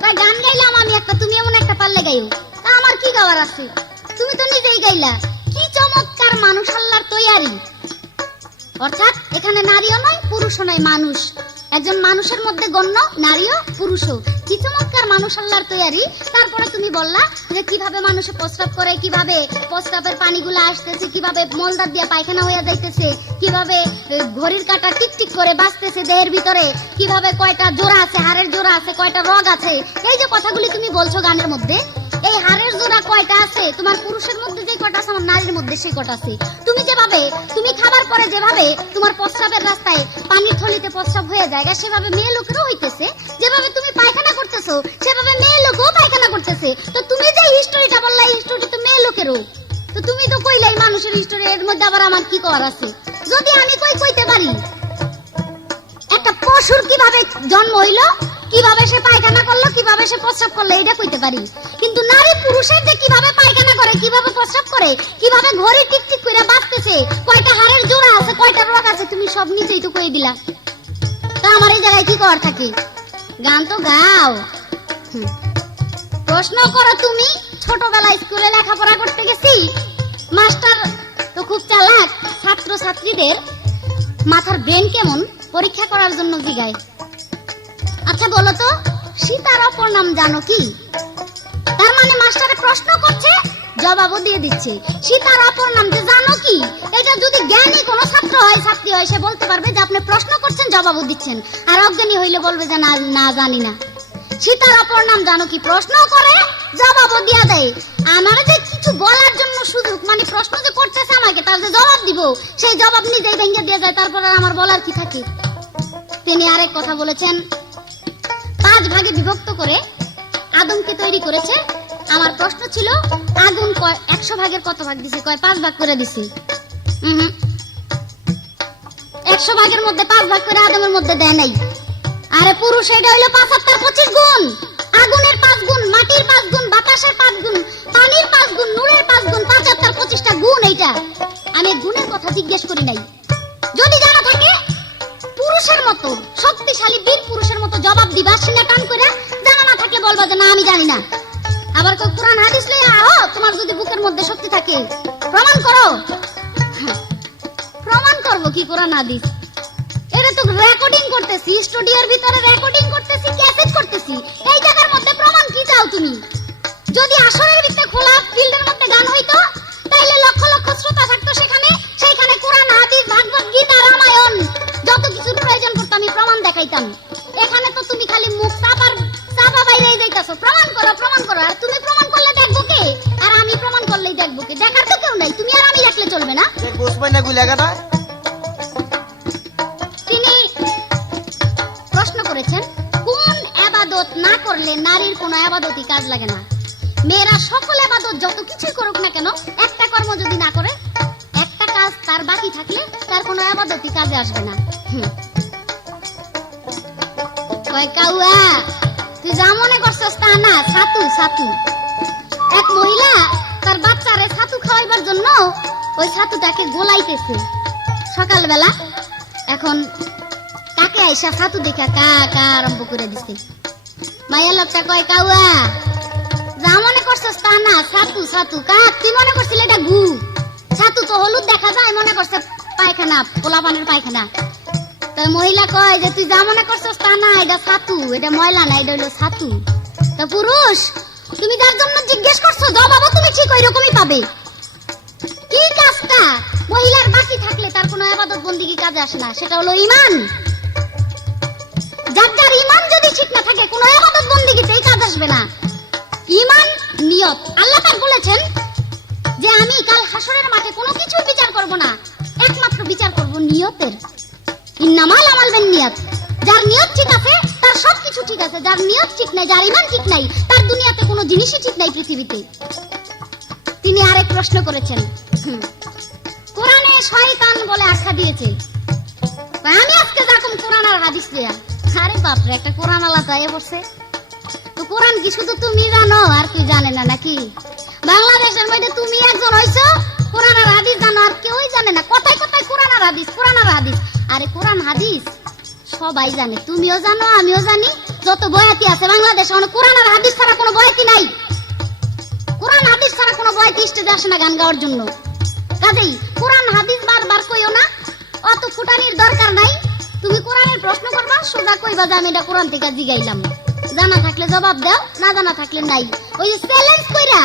তাই গান গাইলাম আমি একটা, তুমি এমন একটা পারলে গাইও, তা আমার কি গাওয়ার আছে? তুমি তো নিজেই গাইলা, কি চমৎকার মানুষ আল্লাহর তৈয়ারি। অর্থাৎ এখানে নারীও নয় পুরুষও নয়, মানুষ। একজন মানুষের মধ্যে গণ্য নারীও পুরুষও। কি চমৎকার মানুষ আল্লাহর তৈয়ারি। তারপরে তুমি বললা যে কিভাবে মানুষে প্রস্রাব করে, কিভাবে প্রস্রাবের পানিগুলো আসতেছে, কিভাবে মলদার দিয়ে পায়খানা হয়ে যাইতেছে, কিভাবে ঘড়ির কাঁটা টিকটিক করে বাজতেছে দেহের ভিতরে, কিভাবে কয়টা জোড়া আছে, হাড়ের জোড়া আছে, কয়টা রগ আছে। এই যে কথাগুলি তুমি বলছো গানের মধ্যে, এই হাড়ের জোড়া কয়টা আছে তোমার পুরুষের মধ্যে, যে কয়টা আছে আমার নারীর মধ্যে সেই কয়টা আছে। তুমি যেভাবে তুমি খাবার পরে যেভাবে তোমার প্রস্রাবের রাস্তায় পানির থলিতে প্রস্রাব হয়ে যায়, সেভাবে মেয়ে লোকেরও হইতেছে। যেভাবে তুমি পায়খানা করতেছো সেভাবে মেয়ে লোকও পায়খানা করতেছে। তো তুমি যে হিস্টোরিটা বললা, এই হিস্টোরি তো মেয়ে লোকেরও। তো তুমি তো কইলাই মানুষের হিস্টোরি, এর মধ্যে আবার আমার কি করার আছে? যদি আমি কইতে পারি একটা পশুর কিভাবে জন্ম হইলো, কিভাবে সে পায়খানা করলো, কিভাবে সে প্রস্রাব করলো, এটা কইতে পারি। কিন্তু নারী পুরুষের যে কিভাবে পায়খানা করে, কিভাবে প্রস্রাব করে, কিভাবে ঘড়ি টিকটিক করে বাজতেছে, কয়টা হাড়ের জোড়া আছে, কয়টা রগ আছে, তুমি সব নিজেই তো কই দিলা। তা আমার এই জায়গায় কি করার থাকে? গান তো গাও। প্রশ্ন করো তুমি। ছোটবেলায় স্কুলে লেখাপড়া করতে গেছি, মাস্টার তো খুব চালাক, ছাত্র ছাত্রীদের মাথার ব্রেন কেমন পরীক্ষা করার জন্য জিগায়, আচ্ছা বলো তো সীতার অপর নাম জানো কি? তার মানে মাস্টারে প্রশ্ন করছে, জবাবও দিয়ে দিচ্ছে। সীতার অপর নাম যে জানো কি, এটা যদি জ্ঞানী কোনো ছাত্র হয়, ছাত্রী হয়, সে বলতে পারবে যে আপনি প্রশ্ন করছেন, জবাবও দিচ্ছেন। আর অজ্ঞানী হইলে বলবে যে না না জানি না। সীতার অপর নাম জানো কি প্রশ্ন করে, জবাবও দিয়া দেয়। আমার যে কিছু বলার জন্য সুযোগ, মানে প্রশ্ন যে করতেছে আমাকে, তার যে জবাব দিব, সেই জবাব নিজেই ভেঙে দিয়ে যায়। তারপর আর আমার বলার কি থাকে? তিনি আরেক কথা বলেছেন, 5 ভাগে বিভক্ত করে আদমকে তৈরি করেছে। আমার প্রশ্ন ছিল আগুন 100 ভাগের কত ভাগ দিছে? কয় 5 ভাগ করে দিছি। 100 ভাগের মধ্যে 5 ভাগ করে আদমের মধ্যে দেয় নাই। আরে পুরুষ এটা হইলো 5 আর 25 গুণ। আগুনের 5 গুণ, মাটির 5 গুণ, বাতাসের 5 গুণ, পানির 5 গুণ, নূরের 5 গুণ, 5 আর 25টা গুণ। এইটা আমি গুণের কথা জিজ্ঞেস করি নাই। যদি জানা থাকে পুরুষের মতো শক্তিশালী বীর পুরুষের মতো জবাব দিবা, সিনা টান করে। জানা না থাকলে বলবা যে না আমি জানি না। আবার কই কোরআন হাদিস লইয়া আও, তোমার যদি বুকের মধ্যে শক্তি থাকে প্রমাণ করো। প্রমাণ করব কি কোরআন হাদিস? এটা তো রেকর্ডিং করতেছি, স্টুডিওর ভিতরে রেকর্ডিং করতেছি, ক্যাসেট করতেছি। এই জায়গার মধ্যে প্রমাণ কি চাও তুমি? যদি আসরের ভিতরে খোলা ফিল্ডের মধ্যে গান হইতো, তাইলে লক্ষ লক্ষ শ্রোতা থাকতো সেখানে। সেইখানে কোরআন হাদিস, ভাগবত গীতা, রামায়ণ যত কিছুর প্রয়োজন পড়তো আমি প্রমাণ দেখাইতাম। এখানে তো তুমি খালি মুখ চাপা বাইরে যাইতাছো, প্রমাণ করো প্রমাণ করো। আর তুমি প্রমাণ করলে দেখবো কে, আর আমি প্রমাণ করলেই দেখবো কে? দেখার তো কেউ নাই, তুমি আর আমি দেখলে চলবে না। তিনি প্রশ্ন করেছেন, কোন ইবাদত না করলে নারীর কোনো ইবাদতই কাজ লাগে না? মেয়েরা সকল ইবাদত যত কিছুই করুক না কেন, একটা কর্ম যদি না করে, একটা কাজ তার বাকি থাকলে তার কোনো ইবাদতই কাজে আসবে না। কয় কাউয়া তুই যা মনে করছস তা না, ছাতু ছাতু। এক মহিলা তার বাচ্চারে ছাতু খাওয়াইবার জন্য ওই ছাতুটাকে গোলাইতেছে সকালবেলা। এখন কাকে আইসা ছাতু দেখা কা কা আরম্ভ করে দিছে। মায়ের লোকটা কয় কাউয়া যা মনে করছস তা না, ছাতু ছাতু। কাক তুই মনে করছিস এটা গু, ছাতু তো হলুদ দেখা যায়, মনে করছে পায়খানা, পোলাপানের পায়খানা। তো মহিলা কয় যে তুই যা মনে করছস তা না, এটা ছাতু, এটা ময়লা না, এটা হইলো ছাতু। তো পুরুষ তুমি যার জন্য জিজ্ঞেস করছো, জবাবও তুমি ঠিক ওই রকমই পাবে। কি কাজটা মহিলার বাকি থাকলে তার কোনো ইবাদত বন্দেগী কাজে আসে না, সেটা হলো ঈমান। যার যার ঈমান যদি ঠিক না থাকে, কোনো ইবাদত বন্দেগীতেই কাজ আসবে না। ঈমান, নিয়ত। আল্লাহ পাক বলেছেন যে আমি কাল হাসরের মাঠে কোনো কিছু বিচার করব না, একমাত্র বিচার করব নিয়তের। ইন্নামাল আমাল বিন্নিয়াত। যার নিয়ত ঠিক আছে তার সবকিছু ঠিক আছে, যার নিয়ত ঠিক নাই, যার ঈমান ঠিক নাই, তার দুনিয়াতে কোনো জিনিসই ঠিক নাই পৃথিবীতে। তিনি আরেক প্রশ্ন করেছেন, কোরআনে শয়তান বলে আখ্যা দিয়েছে, আমি আজকে যাকম কোরআন আর হাদিস দিয়া। আরে বাপরে, একটা কোরআন আলা তো আইয়া পড়ছে। তো কোরআন কি শুধু তুমি জানো আর কি জানে না নাকি? বাংলাদেশের মধ্যে তুমি একজন হইছো কোরআন আর হাদিস জানো, আর কেউই জানে না। কথায় কথায় কোরআন আর হাদিস, কোরআন আর হাদিস। আরে কোরআন হাদিস সবাই জানে, তুমিও জানো, আমিও জানি। যত বয়াতি আছে বাংলাদেশে, কোরআন আর হাদিস ছাড়া কোনো বয়াতি নাই। কোরআন হাদিস ছাড়া কোনো বয়াতি স্টেজে আসে না গান গাওয়ার জন্য। কাজেই কোরআন হাদিস বারবার কইও না, অত ফুটানির দরকার নাই। তুমি কোরআনের প্রশ্ন করবা, সোজা কইবা যে আমি এটা কোরআন থেকে জিগাইলাম। জানা থাকলে জবাব দাও, না জানা থাকলে নাই। ওই যে চ্যালেঞ্জ কইরা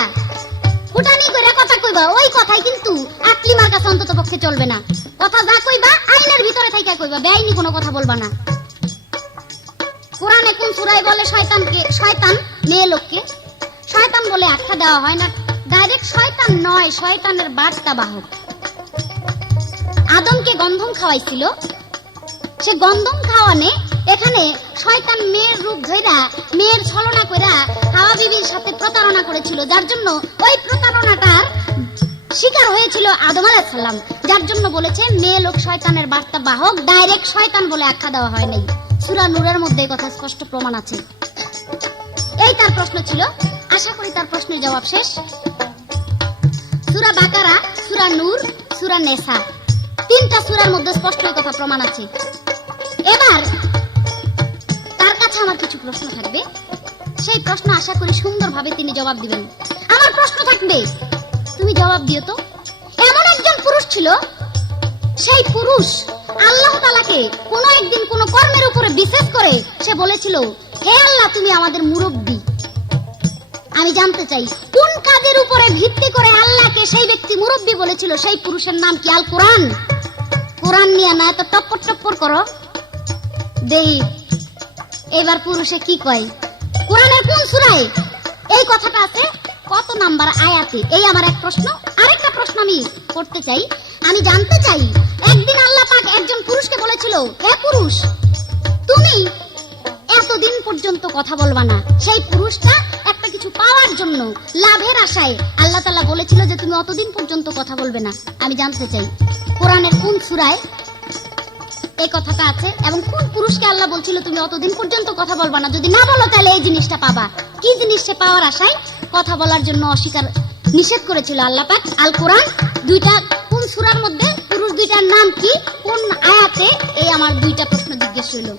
ফুটানি কইরা কথা কইবা, ওই কথাই কিন্তু আকলিমার কাছে অন্তত পক্ষে চলবে না। কথা যা কইবা আইনের ভিতরে থাইকা কইবা, বেআইনি কোনো কথা বলবা না। কোরআনে কোন সূরায় বলে শয়তানকে, শয়তান মেয়ে লোককে শয়তান বলে আখ্যা দেওয়া হয় না। ডাইরেক্ট শয়তান নয়, শয়তানের বার্তা বাহক। আদমকে গন্ধম খাওয়াইছিল, সে গন্ধম খাওয়ানে এখানে শয়তান মেয়ের রূপ ধইরা, মেয়ের ছলনা কইরা হাওয়া বিবির সাথে প্রতারণা করেছিল, যার জন্য ওই প্রতারণাটার শিকার হয়েছিল আদম আলাইহিস সালাম। যার জন্য বলেছে মেয়ে লোক শয়তানের বার্তা বাহক, ডাইরেক্ট শয়তান বলে আখ্যা দেওয়া হয় নাই। সূরা নূরের মধ্যে এই কথা স্পষ্ট প্রমাণ আছে। এই তার প্রশ্ন ছিল, আশা করি তার প্রশ্নের জবাব শেষ। সূরা বাকারা, সূরা নূর, সূরা নেসা, তিনটা সূরার মধ্যে স্পষ্ট এই কথা প্রমাণ আছে। এবার তার কাছে আমার কিছু প্রশ্ন থাকবে, সেই প্রশ্ন আশা করি সুন্দরভাবে তিনি জবাব দিবেন। আমার প্রশ্ন থাকবে, তুমি জবাব দিও তো। এমন একজন পুরুষ ছিল, সেই পুরুষ আল্লাহ তাআলাকে কোনো একদিন কোনো কর্মের উপরে বিশেষ করে সে বলেছিল, হে আল্লাহ তুমি আমাদের মুরব্বী। আমি জানতে চাই কোন কাজের উপরে ভিত্তি করে আল্লাহকে সেই ব্যক্তি মুরব্বী বলেছিল? সেই পুরুষের নাম কি? আল কোরআন। কোরআন নিয়ে না এত টপ্পর টপ্পর করো দেহি। এবার পুরুষে কি কয়? কোরআনের কোন সূরায় এই কথাটা আছে? কত নাম্বার আয়াতে? এই আমার এক প্রশ্ন। আরেকটা প্রশ্ন আমি করতে চাই, আমি জানতে চাই, একদিন আল্লাহ পাক একজন পুরুষকে বলেছিল, হে পুরুষ তুমি এতদিন পর্যন্ত কথা বলবা না। সেই পুরুষটা একটা কিছু পাওয়ার জন্য, লাভের আশায় আল্লাহ তাআলা বলেছিল যে তুমি অতদিন পর্যন্ত কথা বলবে না। আমি জানতে চাই কোরআনের কোন সূরায় এই কথাটা আছে, এবং কোন পুরুষকে আল্লাহ বলছিল তুমি অতদিন পর্যন্ত কথা বলবা না? যদি না বলো তাহলে এই জিনিসটা পাবা। কি জিনিস সে পাওয়ার আশায় কথা বলার জন্য অস্বীকার, নিষেধ করেছিল আল্লাহ পাক? আল কোরআন। দুইটা কোন সূরার মধ্যে, পুরুষ দুইটার নাম কি, কোন আয়াতে? এই আমার দুইটা প্রশ্ন জিজ্ঞেস হইল।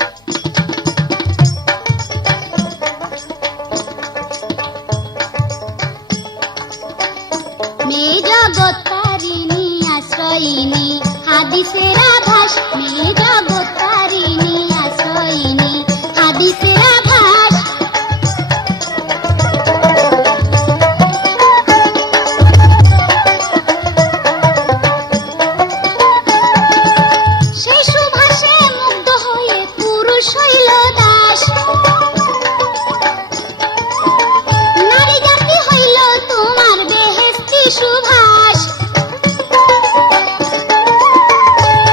মে জগৎ তারিণী আশ্রয়িনী হাদিসের আভাস, মে জগৎ তারিণী আশ্রয়িনী হাদিসের আভাস। সেই সুভাষে মুগ্ধ হয়ে পুরুষ হইল দাস, নারী জাতি হইল তোমার বেহেশতি সুভাষ।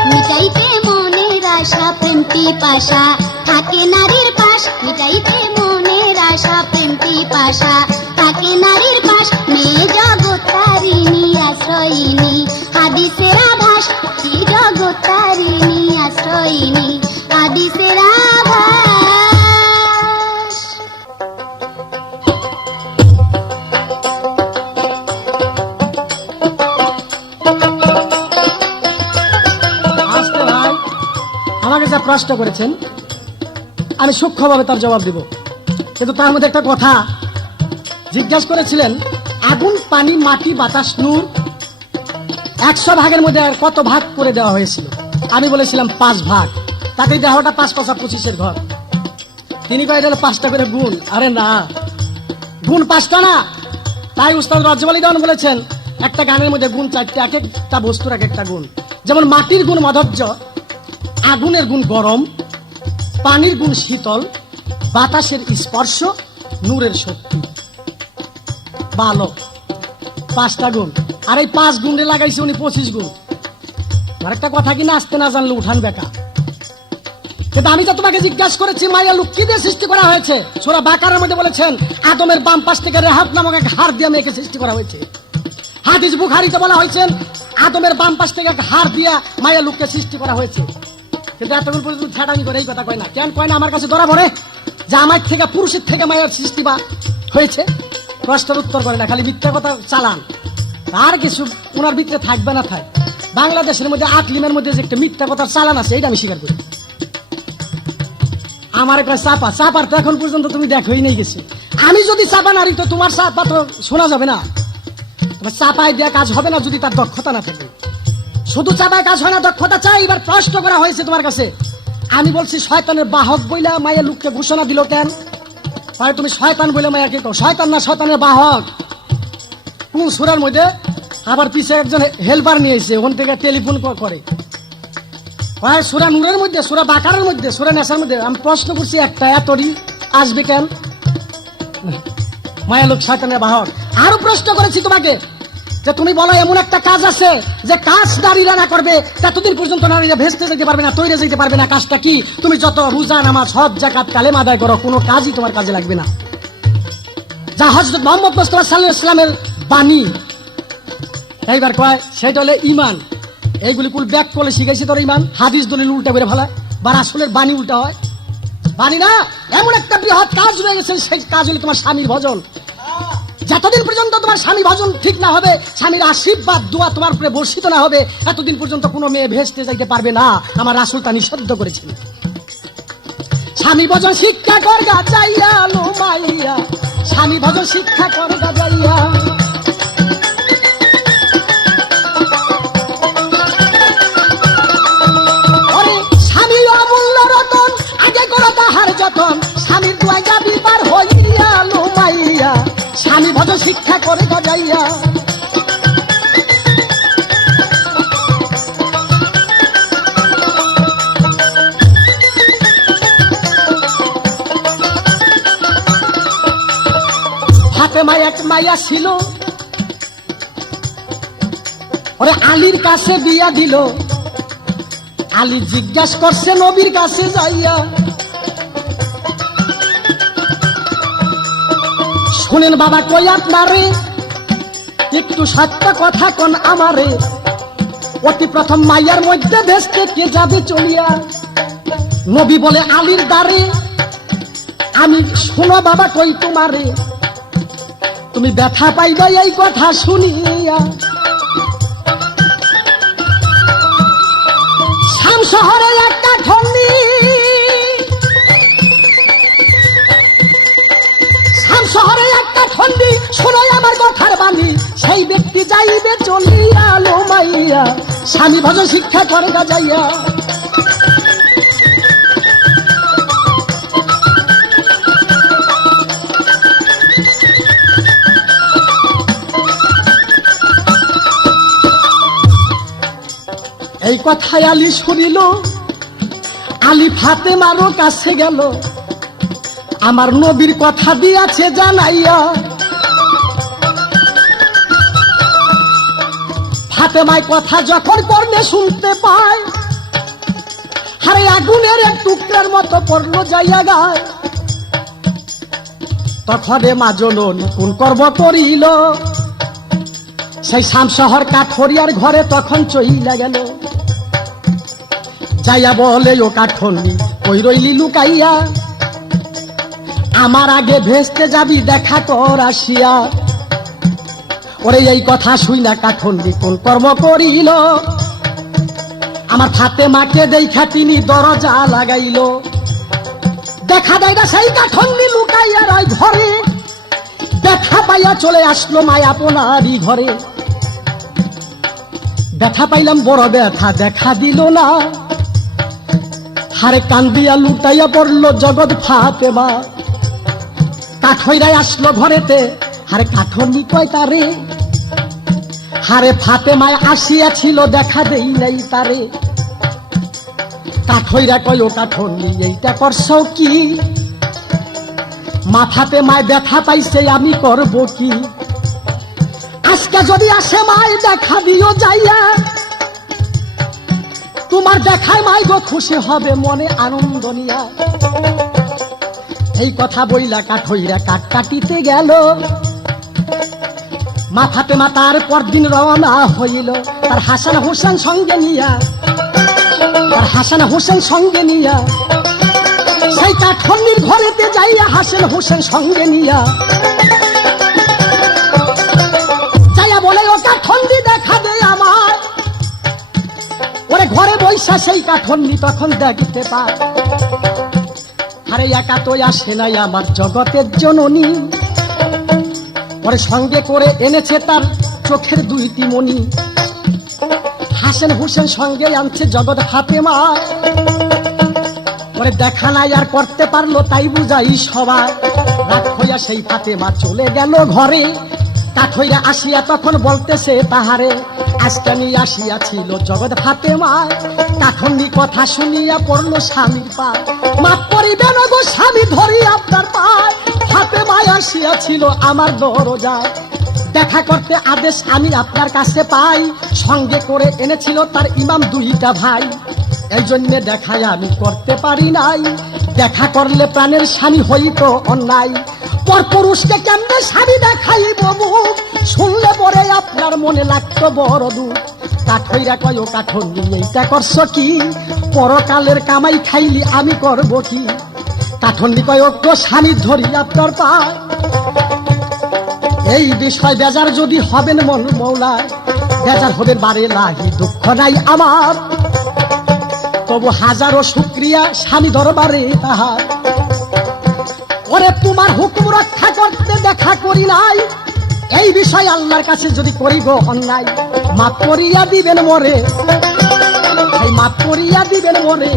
মিটাইতে মনের আশা প্রেম পিপাসা থাকে নারীর পাশ, মিটাইতে মনের আশা প্রেম পিপাসা থাকে নারীর পাশ। মেয়ে জগৎ তারিণী আশ্রয়িনী হাদিসের আভাস, কি জগৎ তারিণী আশ্রয়িনী হাদিসের আভাস। আজকে ভাই আমাকে যা প্রশ্ন করেছেন আমি সূক্ষ্মভাবে তার জবাব দিব, কিন্তু তার মধ্যে একটা কথা জিজ্ঞাসা করেছিলেন, আগুন, পানি, মাটি, বাতাস, নূর 100 ভাগের মধ্যে আর কত ভাগ করে দেওয়া হয়েছিল? আমি বলেছিলাম 5 ভাগ। তাতে দেহটা 5 × 25 ঘর। তিনি কয় এটা হলো 5টা করে গুণ। আরে না, গুণ 5টা না। তাই উস্তাদ রাজ্জাক আলী খান বলেছেন, একটা গানের মধ্যে গুণ 4টা, এক একটা বস্তুর এক একটা গুণ। যেমন মাটির গুণ মাধুর্য, আগুনের গুণ গরম, পানির গুণ শীতল, বাতাসের স্পর্শ, নূরের শক্তি। ভালো, 5টা গুণ। আর এই 5 গুণে লাগাইছে উনি 25 গুণ। আরেকটা কথা কি, না আসতে না জানলে উঠান বেকা। কিন্তু আমি তো তোমাকে জিজ্ঞাসা করেছি মায়া লোক কি দিয়ে সৃষ্টি করা হয়েছে? সূরা বাকারার মধ্যে বলেছেন আদমের বাম পাশ থেকে রেহাত নামক এক হাড় দিয়ে মেয়েকে সৃষ্টি করা হয়েছে। হাদিস বুখারীতে বলা হয়েছে আদমের বাম পাশ থেকে এক হাড় দিয়া মায়া লোককে সৃষ্টি করা হয়েছে। কিন্তু এতক্ষণ পর্যন্ত ছেটামি করে এই কথা কয় না। কেন কয় না? আমার কাছে ধরা পড়ে যে আমার থেকে পুরুষের থেকে মায়ের সৃষ্টি বা হয়েছে, প্রশ্নের উত্তর করে না, খালি মিথ্যা কথা চালান। আর কিছু ওনার ভিতরে থাকবে না থাক। বাংলাদেশের মধ্যে আকলিমের মধ্যে যে একটা মিথ্যা কথার চালান আছে, এটা আমি স্বীকার করি। আমার একটা চাপা চাপার তো এখন পর্যন্ত তুমি দেখোই নেই গেছে। আমি যদি চাপা নারী তো তোমার চাপা তো শোনা যাবে না, তোমার চাপায় দেওয়া কাজ হবে না যদি তার দক্ষতা না থাকে। শুধু চাপায় কাজ হয় না, দক্ষতা চাই। এবার প্রশ্ন করা হয়েছে তোমার কাছে, আমি বলছি শয়তানের বাহক বইলা মায়ের লোককে ঘোষণা দিল কেন? হয় তুমি শয়তান বলে মায়াকে কও, শয়তান না শয়তানের বাহক। কোন সূরার মধ্যে? আবার পিছে একজন হেল্পার নিয়ে এসে ওখান থেকে টেলিফোন করে। সূরা নূরের মধ্যে, সূরা বাকারের মধ্যে, সূরা নেসার মধ্যে। আমি প্রশ্ন করছি একটা, এতরি আসবে কেন? মায়া লোক শয়তানের বাহক। আরো প্রশ্ন করেছি তোমাকে যে তুমি বলো এমন একটা কাজ আছে যে কাজ নারীরা না করবে ততদিন পর্যন্ত নারীরা ভেস্তে যেতে পারবে না, তৈরি যেতে পারবে না। কাজটা কি? তুমি যত রোজা নামাজ হজ যাকাত কালেমা আদায় করো, কোনো কাজই তোমার কাজে লাগবে না। যা হযরত মুহাম্মদ মুস্তাফা সাল্লাল্লাহু আলাইহি ওয়াসাল্লামের বাণী, এইবার কয় সেটা হলে ইমান। এইগুলি কুল ব্যাক করে শিখাইছি তোর ইমান। হাদিস দলিল উল্টা করে ফেলা, বা রাসূলের বাণী উল্টা হয়। বাণী না, এমন একটা বৃহৎ কাজ রয়ে গেছে, সেই কাজ হলো তোমার স্বামীর ভজন। যতদিন পর্যন্ত তোমার স্বামী ভজন ঠিক না হবে, স্বামীর আশীর্বাদ দোয়া তোমার উপরে বর্ষিত না হবে, এতদিন পর্যন্ত কোনো মেয়ে ভেস্তে যাইতে পারবে না। আমার রাসূল তা নিষিদ্ধ করেছেন। স্বামী ভজন শিক্ষা করগা যাইয়া লো মাইয়া, স্বামী ভজন শিক্ষা করগা যাইয়া। স্বামী অমূল্য রতন, আগে করো তাহার যতন, স্বামীর দুয়ায় যাবি পার হইয়া লো মাইয়া, স্বামী ভজন শিক্ষা করে গজাইয়া। ফাতেমা এক মাইয়া ছিল, ওরে আলীর কাছে বিয়া দিল। আলী জিজ্ঞাসা করছে নবীর কাছে যাইয়া, শুনেন বাবা কই আপনারে, একটু সত্য কথা কোন আমারে, অতি প্রথম মাইয়ার মধ্যে ভেস্তে কে যাবে চলিয়া? নবী বলে আলীর দ্বারে। আমি শোনো বাবা কই তোমারে, তুমি ব্যথা পাইবা এই কথা শুনিয়া। শাম শহরে একটা ঠন্ডি, শাম শহরে একটা ঠন্ডি, শোনাই আমার কথার বাণী, সেই ব্যক্তি যাইবে চলিয়া লো মাইয়া, স্বামী ভজন শিক্ষা করে যাইয়া। এই কথায় আলী শুনিল, আলী ফাতেমারও কাছে গেল, আমার নবীর কথা দিয়াছে জানাইয়া। ফাতেমায় কথা যখন কর্ণে শুনতে পায়, হারে আগুনের এক টুকরার মতো পড়লো যাইয়া গায়। তখন মা জননী কোন কর্ম করিল, সেই শাম শহর কাঠরিয়ার ঘরে তখন চইলা গেল। যাইয়া বলে ও কাঠরি কই রইলি লুকাইয়া, আমার আগে ভেস্তে যাবি দেখা কর আসিয়া। ওরে এই কথা শুই না কাঠরি কোন কর্ম করিল, আমার ফাতেমাকে দেখা তিনি দরজা লাগাইল। দেখা দেয় না সেই কাঠরি লুকাইয়া রয় ঘরে, দেখা পাইয়া চলে আসলো মায় আপনারই ঘরে। ব্যথা পাইলাম বড় ব্যথা দেখা দিল না, হারে কান্দিয়া লুটাইয়া পড়লো জগৎ ফাতেমা। কাঠইরাই আসলো ঘরেতে, হারে কাঠনি কয় তারে, হারে ফাতেমায় আসিয়াছিল দেখা দেই নাই তারে। কাঠইরা কয় ও কাঠনি এইটা করছো কি? মা ফাতেমায় ব্যথা পাইছে আমি করব কি? আজকে যদি আসে মায় দেখা দিও যাইয়া, তোমার দেখায় মাই গো খুশি হবে মনে আনন্দ নিয়া। এই কথা বইলা কাঠইরা কাঠ কাটিতে গেল। মা ফাতেমা তার পরদিন রওনা হইল, তার হাসান হোসেন সঙ্গে নিয়া। আর হাসান হোসেন সঙ্গে নিয়া সেই কাঠন্নির ঘরেতে যাইয়া হাসান হোসেন সঙ্গে নিয়া যাইয়া বলে ও কাঠন্নি দেখা দে আমার। ওরে ঘরে বৈশা সেই কাঠন্নি তখন দেখতে পায়, আরে একা তো আসে নাই আমার জগতের জননী, ওরে সঙ্গে করে এনেছে তার চোখের দুইটি মণি। হাসান হোসেন সঙ্গে আনছে জগৎ ফাতেমা, ওরে দেখা নাই আর করতে পারলো তাই বুঝাই সবাই। রাত হইয়া সেই ফাতেমা চলে গেল ঘরে, কাঠ হইয়া আসিয়া তখন বলতেছে তাহারে, আজকে নিয়ে আসিয়াছিল জগৎ ফাতেমা। কাঠন্নি কথা শুনিয়া পড়লো স্বামীর পায়, মাপ করিবেন গো স্বামী ধরি আপনার পায়। ফাতেমায় আসিয়াছিল আমার দরজায়, দেখা করতে আদেশ আমি আপনার কাছে পাই। সঙ্গে করে এনেছিল তার ইমাম দুইটা ভাই, এই জন্যে দেখায় আমি করতে পারি নাই। দেখা করলে প্রাণের স্বামী হইতো অন্যায়, পর পুরুষকে কেমনে স্বামী দেখাইব মুখ, শুনলে পরে আপনার মনে লাগতো বড় দুঃখ। কাঠইরা কয় ও কাঠন্নি এইটা করছো কি, পরকালের কামাই খাইলি আমি করব কি। কাঠন্নি কয় ও স্বামী ধরি আপনার পায়, এই বিষয় বেজার যদি হবেন মন মৌলায়, বেজার হবেন বারে লাহি দুঃখ নাই আমার, তবু হাজারো শুক্রিয়া স্বামী দরবারে তাহার। ওরে তোমার হুকুম রক্ষা করতে দেখা করি নাই, এই বিষয় আল্লাহর কাছে যদি করি গো অন্যায়, মাফ করিয়া দিবেন মরে, এই মাফ করিয়া দিবেন মরে।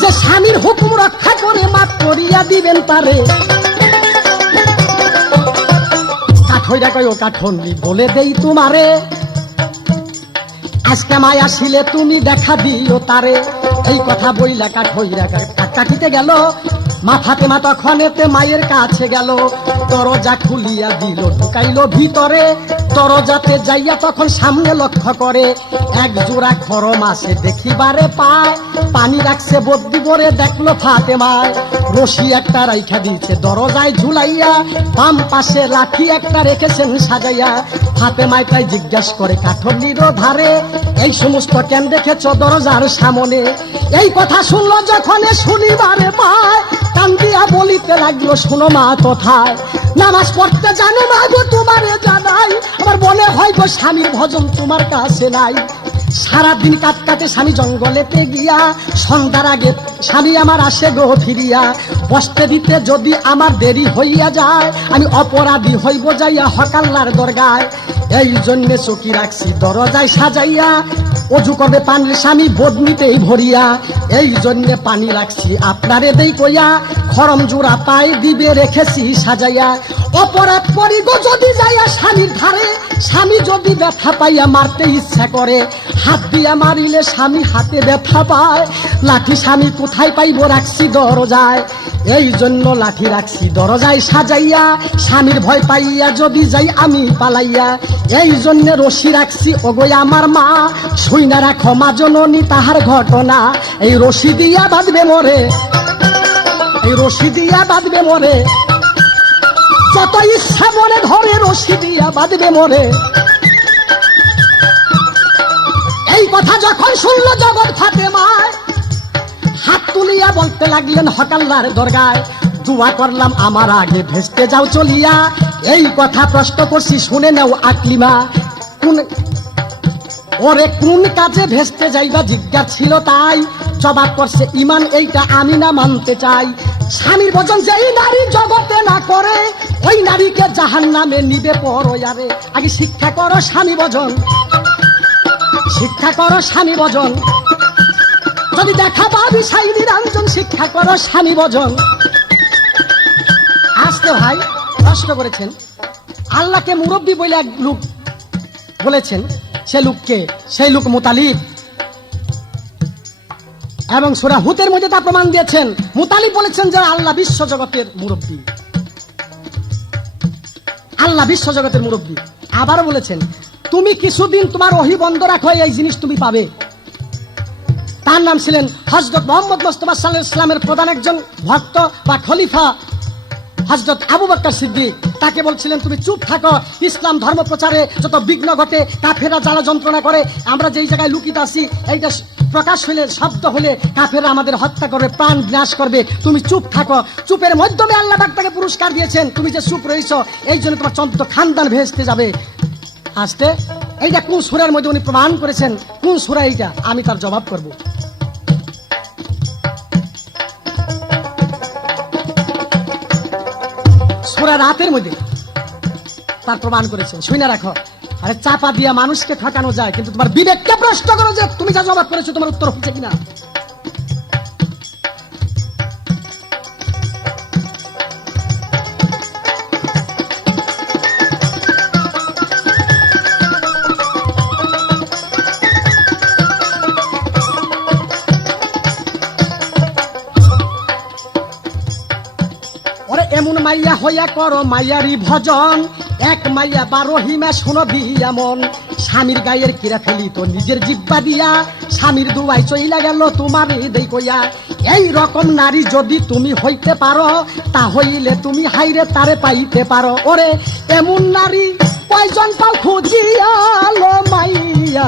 যে স্বামীর হুকুম রক্ষা করে মাফ করিয়া দিবেন তারে। কাঠইরা কয় ও কাঠন্নি বলে দেই তোমারে, আজকে মায় আসিলে তুমি দেখা দিও তারে। এই কথা বইলা কাঠইরা কাটিতে গেল, মা ফাতেমা তখন এতে মায়ের কাছে গেল, দরজা খুলিয়া দিল ঢুকাইল ভিতরে। দরজাতে যাইয়া তখন সামনে লক্ষ্য করে, এক জোড়া খরম আছে দেখিবারে পায়। পানি রাখছে বদ্যি করে দেখলো ফাতেমায়, রশি একটা রাইখা দিয়েছে দরজায় ঝুলাইয়া, বাম পাশে লাঠি একটা রেখেছেন সাজাইয়া। ফাতেমায় তাই জিজ্ঞাসা করে কাঠন্নির ধারে, এই সমস্ত কেন রেখেছ দরজার সামনে। এই কথা শুনলো যখন শুনিবারে পায়, কান্দিয়া বলিতে লাগলো শোনো মা কোথায়, নামাজ পড়তে জানো মা গো তোমারে জানাই, আমার মনে হয় গো স্বামীর ভজন তোমার কাছে নাই। সারাদিন কাট কাটে স্বামী জঙ্গলেতে গিয়া, সন্ধ্যার আগে স্বামী আমার আসে গো ফিরিয়া। বসতে দিতে যদি আমার দেরি হইয়া যায়, আমি অপরাধী হইব যাইয়া হকাল্লার দরগায়। এই জন্যে চকি রাখছি দরজায় সাজাইয়া, অজু করবে পানির স্বামী বদনিতেই ভরিয়া। এই জন্যে পানি রাখছি আপনারে দেই কইয়া, খরম জোড়া পাই দিবে রেখেছি সাজাইয়া। অপরাধ করি গো যদি যাইয়া স্বামীর ধারে, স্বামী যদি ব্যথা পাইয়া মারতে ইচ্ছা করে, হাত দিয়া মারিলে স্বামী হাতে ব্যথা পায়। লাঠি স্বামী কোথায় পাইব রাখছি দরজায়, এই জন্য লাঠি রাখছি দরজায় সাজাইয়া। স্বামীর ভয় পাইয়া যদি যাই আমি পালাইয়া, এই জন্য রশি রাখছি ওগো আমার মা। শুইনা রাখো মা জননী তাহার ঘটনা, এই রশি দিয়া বাঁধবে মরে, এই রশি দিয়া বাঁধবে মরে। যত ইচ্ছা মনে ধরে রশি দিয়া বাঁধবে মরে। এই কথা যখন শুনলো জগৎ ফাতেমায়, হাত তুলিয়া বলতে লাগলেন হকাল্লার দরগায়, দোয়া করলাম আমার আগে ভেস্তে যাও চলিয়া। এই কথা প্রশ্ন করছি শুনে নাও আকলিমা, কোন ওরে কোন কাজে ভেস্তে যাইবা জিজ্ঞাসা ছিল তাই। জবাব করছে ইমান এইটা আমি না মানতে চাই। স্বামীর ভজন যেই নারী জগতে না করে, ওই নারীকে জাহান্নামে নিবে পরয়ারে। আগে শিক্ষা করো স্বামী ভজন, শিক্ষা করো স্বামী ভজন। যদি দেখা পাবি সাই নিরঞ্জন, শিক্ষা করো স্বামী ভজন। আজকে ভাই প্রশ্ন করেছেন, আল্লাহকে মুরব্বী বলে এক লোক বলেছেন, সে লোককে, সেই লোক মুতালিব। এবং সূরা হুদের মধ্যে তা প্রমাণ দিয়েছেন। মুতালিব বলেছেন যে আল্লাহ বিশ্ব জগতের মুরব্বী, আল্লাহ বিশ্ব জগতের মুরব্বী। আবার বলেছেন তুমি কিছুদিন তোমার ওহী বন্ধ রাখো, এই জিনিস তুমি পাবে। তার নাম ছিলেন হযরত মুহাম্মদ মুস্তাফা সাল্লাল্লাহু আলাইহি ওয়াসাল্লামের প্রধান একজন ভক্ত বা খলিফা হযরত আবু বকর সিদ্দিক, তাকে বলছিলেন তুমি চুপ থাকো, ইসলাম ধর্ম প্রচারে যত বিঘ্ন ঘটে, কাফেররা জ্বালা যন্ত্রণা করে, আমরা যেই জায়গায় লুকিত আছি এইটা প্রকাশ হলে, শব্দ হলে কাফেররা আমাদের হত্যা করবে, প্রাণ বিনাশ করবে, তুমি চুপ থাকো। চুপের মাধ্যমে আল্লাহ পাক তাকে পুরস্কার দিয়েছেন, তুমি যে চুপ রয়েছো এই জন্য তোমার চন্দ্র খানদান ভেস্তে যাবে। আসতে এইটা কোন সূরার মধ্যে উনি প্রমাণ করেছেন, কোন সূরা এইটা, আমি তার জবাব করব। সূরা রাতের মধ্যে তার প্রমাণ করেছেন, শুনে রাখো। আরে চাপা দিয়া মানুষকে ঠকানো যায়, কিন্তু তোমার বিবেককে প্রশ্ন করো যে তুমি যা জবাব করেছো তোমার উত্তর হচ্ছে কিনা। এমন মাইয়া হইয়া করো মাইয়ারি ভজন, এক মাইয়া 12 হিমা শোনো বিয়া মন, স্বামীর গায়ের কিরা ফেলি তো নিজের জিব্বা দিয়া, স্বামীর দুয়াই চইলা গেল তোমার হৃদয় কইয়া। এই রকম নারী যদি তুমি হইতে পারো, তা হইলে তুমি হাইরে তারে পাইতে পারো। ওরে এমন নারী কয়জন পাও খুঁজিয়া লো মাইয়া,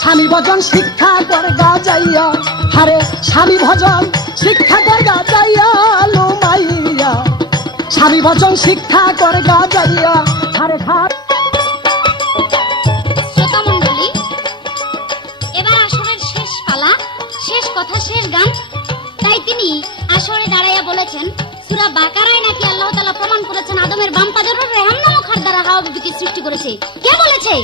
স্বামী ভজন শিক্ষা কর গা যাইয়া, হারে স্বামী ভজন শিক্ষা কর গা যাইয়া লো মাইয়া, স্বামী ভজন শিক্ষা কর গা যাইয়া, হারে ঘাট। শ্রোতা মণ্ডলী, এবার আসরের শেষ পালা, শেষ কথা, শেষ গান। তাই তিনি আসরে দাঁড়াইয়া বলেছেন, সূরা বাকারায় নাকি আল্লাহ তাআলা প্রমাণ করেছেন আদমের বাম পাজরের রেহান নামক হাড় দ্বারা হাওয়া বিবিকে সৃষ্টি করেছে। কে বলেছে?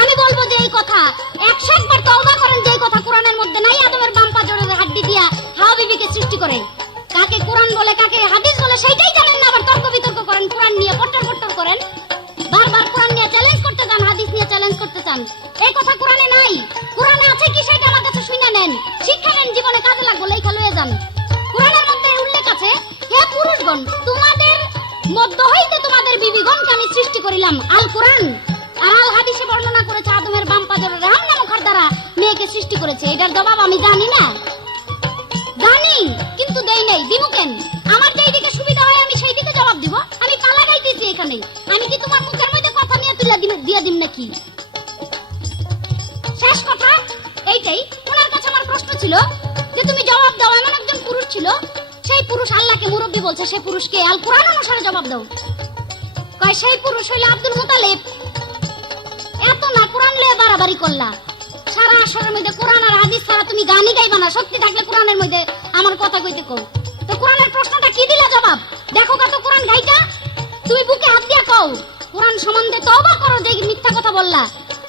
আমি বলবো যে এই কথা 101 বার তওবা করেন, যে এই কথা কোরআনের মধ্যে নাই। আদমের বাম পাজরের হাড্ডি দিয়া হাওয়া বিবিকে সৃষ্টি করে। কাকে কোরআন বলে কাকে হাদিস বলে সেইটাই জানেন না, আবার তর্ক বিতর্ক করেন, কোরআন নিয়ে পট্টর করেন, বারবার কোরআন নিয়ে চ্যালেঞ্জ করতে চান, হাদিস নিয়ে চ্যালেঞ্জ করতে চান। এই কথা কোরআনে নাই। কোরআনে আছে কি সেটা আমার কাছে শুনে নেন, শিক্ষা নেন, জীবনে কাজে লাগবে, লেখা লয়ে যান। কোরআনের মধ্যে উল্লেখ আছে, হে পুরুষগণ, তোমাদের মধ্য হইতে তোমাদের বিবিগণকে আমি সৃষ্টি করিলাম। আল কোরআন আর আল হাদিসে বর্ণনা করেছে আদমের বাম পাজরের রেহান নামক হাড় দ্বারা মেয়েকে সৃষ্টি করেছে। এটার জবাব আমি জানি না, জানি কিন্তু দেই নাই। দিমু কেন? আমার যেই দিকে সুবিধা হয় আমি সেই দিকে জবাব দিব। আমি পালা গাইতেছি এখানে, আমি কি তোমার মুখের মধ্যে কথা নিয়ে তুলে দিয়া দিম নাকি? শেষ কথা এইটাই। ওনার কাছে আমার প্রশ্ন ছিল যে তুমি জবাব দাও। এমন একজন পুরুষ ছিল, সেই পুরুষ আল্লাহকে মুরব্বী বলছে, সেই পুরুষকে আল কোরআন অনুসারে জবাব দাও। কয় সেই পুরুষ হইল আব্দুল মুতালিব। এত না কোরআন লয়ে বাড়াবাড়ি করলা, সারা আসরের মধ্যে কোরআন আর হাদিস ছাড়া তুমি গানই গাইবা না। সত্যি থাকলে কোরআনের মধ্যে আমার কথা কইতে কও। তো কোরআনের প্রশ্নটা কি দিলা জবাব? দেখো কত কোরআন গাইটা, তুমি বুকে হাত দিয়া কও কোরআন সম্বন্ধে তওবা করো যে মিথ্যা কথা বললা।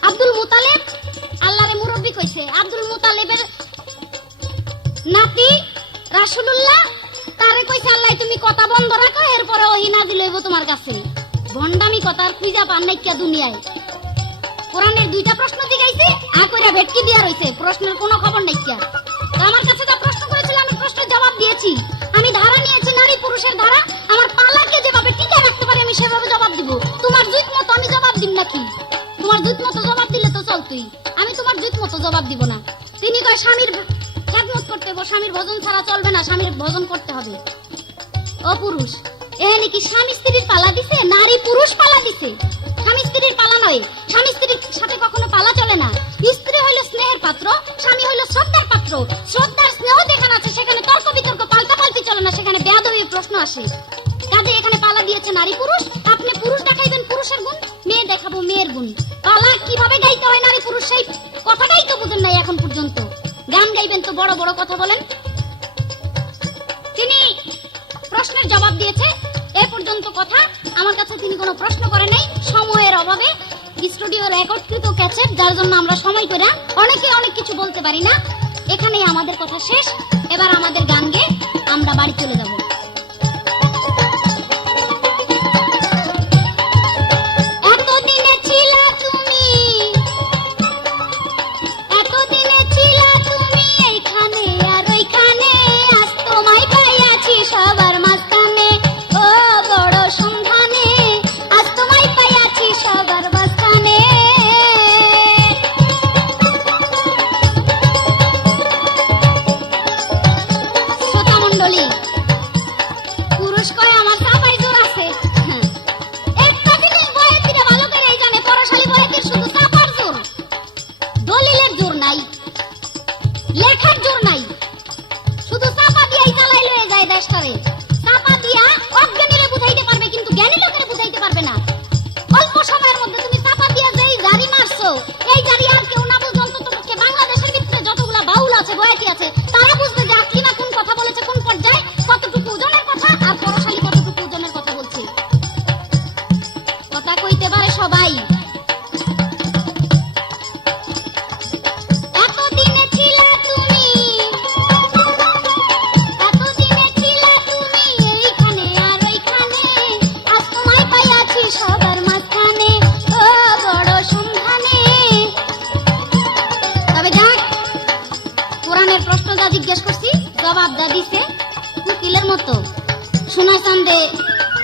আব্দুল মুতালিব আল্লাহরে মুরব্বি কইছে, আব্দুল মুতালিবের নাতি রাসূলুল্লাহ তারে কইছে আল্লাহ তুমি কথা বন্ধ রাখো, এরপরে ওহী নাযিল হইব তোমার কাছে। ভন্ডামি কথার খুঁজা পান নাই কিয়া দুনিয়ায়। কোরআনের দুইটা প্রশ্ন জিগাইছে, আ কইরা ভেটকি দিয়া রইছে, প্রশ্নের কোনো খবর নাই কিয়া। তো আমার কাছে তো প্রশ্ন করেছিল, আমি প্রশ্নের জবাব দিয়েছি। আমি ধারা নিয়েছি, নারী পুরুষের ধারা। আমার পালাকে যেভাবে টিকে রাখতে পারি আমি সেভাবে জবাব দিব। তোমার জুত মতো আমি জবাব দিম নাকি? তোমার জুত মতো জবাব দিলে তো চলতই, আমি তোমার জুত মতো জবাব দিব না। তিনি কয় স্বামীর খেদমত করতে হবে, স্বামীর ভজন ছাড়া চলবে না, স্বামীর ভজন করতে হবে। ও পুরুষ, এখানে কি স্বামী স্ত্রীর পালা দিছে? নারী পুরুষ পালা দিছে, স্বামী স্ত্রীর পালা নয়। স্বামী স্ত্রীর সাথে কখনো পালা চলে না। স্ত্রী হইল স্নেহের পাত্র, স্বামী হইল শ্রদ্ধার পাত্র। শ্রদ্ধার স্নেহ যেখানে আছে সেখানে তর্ক বিতর্ক পাল্টাপাল্টি চলে না, সেখানে বেয়াদবির প্রশ্ন আসে। কাজে এখানে পালা দিয়েছে নারী পুরুষ। আপনি পুরুষ দেখাইবেন পুরুষের গুণ, মেয়ে দেখাবো মেয়ের গুণ। পালা কিভাবে গাইতে হয় নারী পুরুষ সেই কথাটাই তো বুঝেন নাই এখন পর্যন্ত। গান গাইবেন তো বড় বড় কথা বলেন। তিনি প্রশ্নের জবাব দিয়েছে, এ পর্যন্ত কথা। আমার কাছে তিনি কোনো প্রশ্ন করে নাই, সময়ের অভাবে। স্টুডিও রেকর্ডকৃত ক্যাসেট, যার জন্য আমরা সময় করে অনেকে অনেক কিছু বলতে পারি না। এখানেই আমাদের কথা শেষ। এবার আমাদের গান গেয়ে আমরা বাড়ি চলে যাব।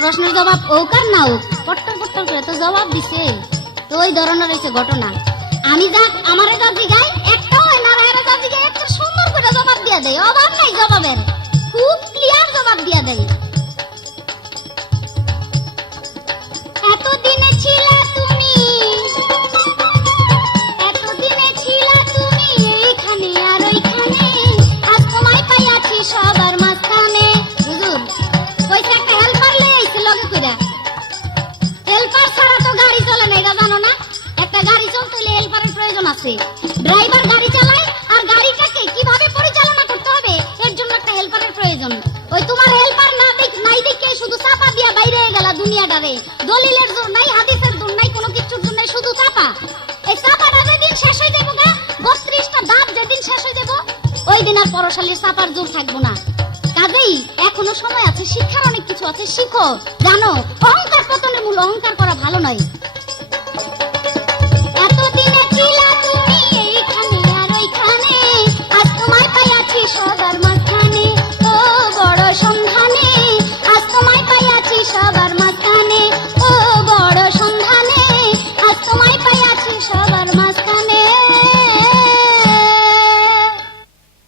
প্রশ্নের জবাব হোক আর না হোক, পট্টর পট্টর করে তো জবাব দিছে। তো ওই ধরনের হয়েছে ঘটনা। আমি যা আমারে যা জিগাই একটাও হয় না, এরা যা জিগাই একটা সুন্দর করে জবাব দিয়া দেয়, অভাব নাই জবাবের, খুব ক্লিয়ার জবাব দিয়া দেয়। এতদিনে ছিলা তুমি, এতদিনে ছিলা তুমি এইখানে আর ওইখানে, আজ তোমায় পাইয়াছি সবার মাঝখানে। হুজুর কইছে একটা হেল্পার লই আইছে লগে কইরা। হেল্পার ছাড়া তো গাড়ি চলে না, এটা জানো না? একটা গাড়ি চলতে হলে হেল্পারের প্রয়োজন আছে। ড্রাইভার গাড়ি চালায় আর গাড়িটাকে কিভাবে পরিচালনা করতে হবে এর জন্য একটা হেল্পারের প্রয়োজন। ওই তোমার হেল্পার নাই দেখে শুধু চাপা দিয়া বাইরে গেল দুনিয়াটারে। দলিলের জোর নাই, হাদিসের জোর নাই, কোনো কিছুর জোর নাই, শুধু চাপা। এই চাপাটা যেদিন শেষ হয়ে যাবো গা, 32টা দাঁত যেদিন শেষ হয়ে যাবো, ওই দিন আর পরশালীর চাপার জোর থাকবো না। কাজেই এখনো সময় আছে, শিক্ষার অনেক কিছু আছে, শিখো। জানো অহংকার পতনের মূল, অহংকার করা ভালো নয়।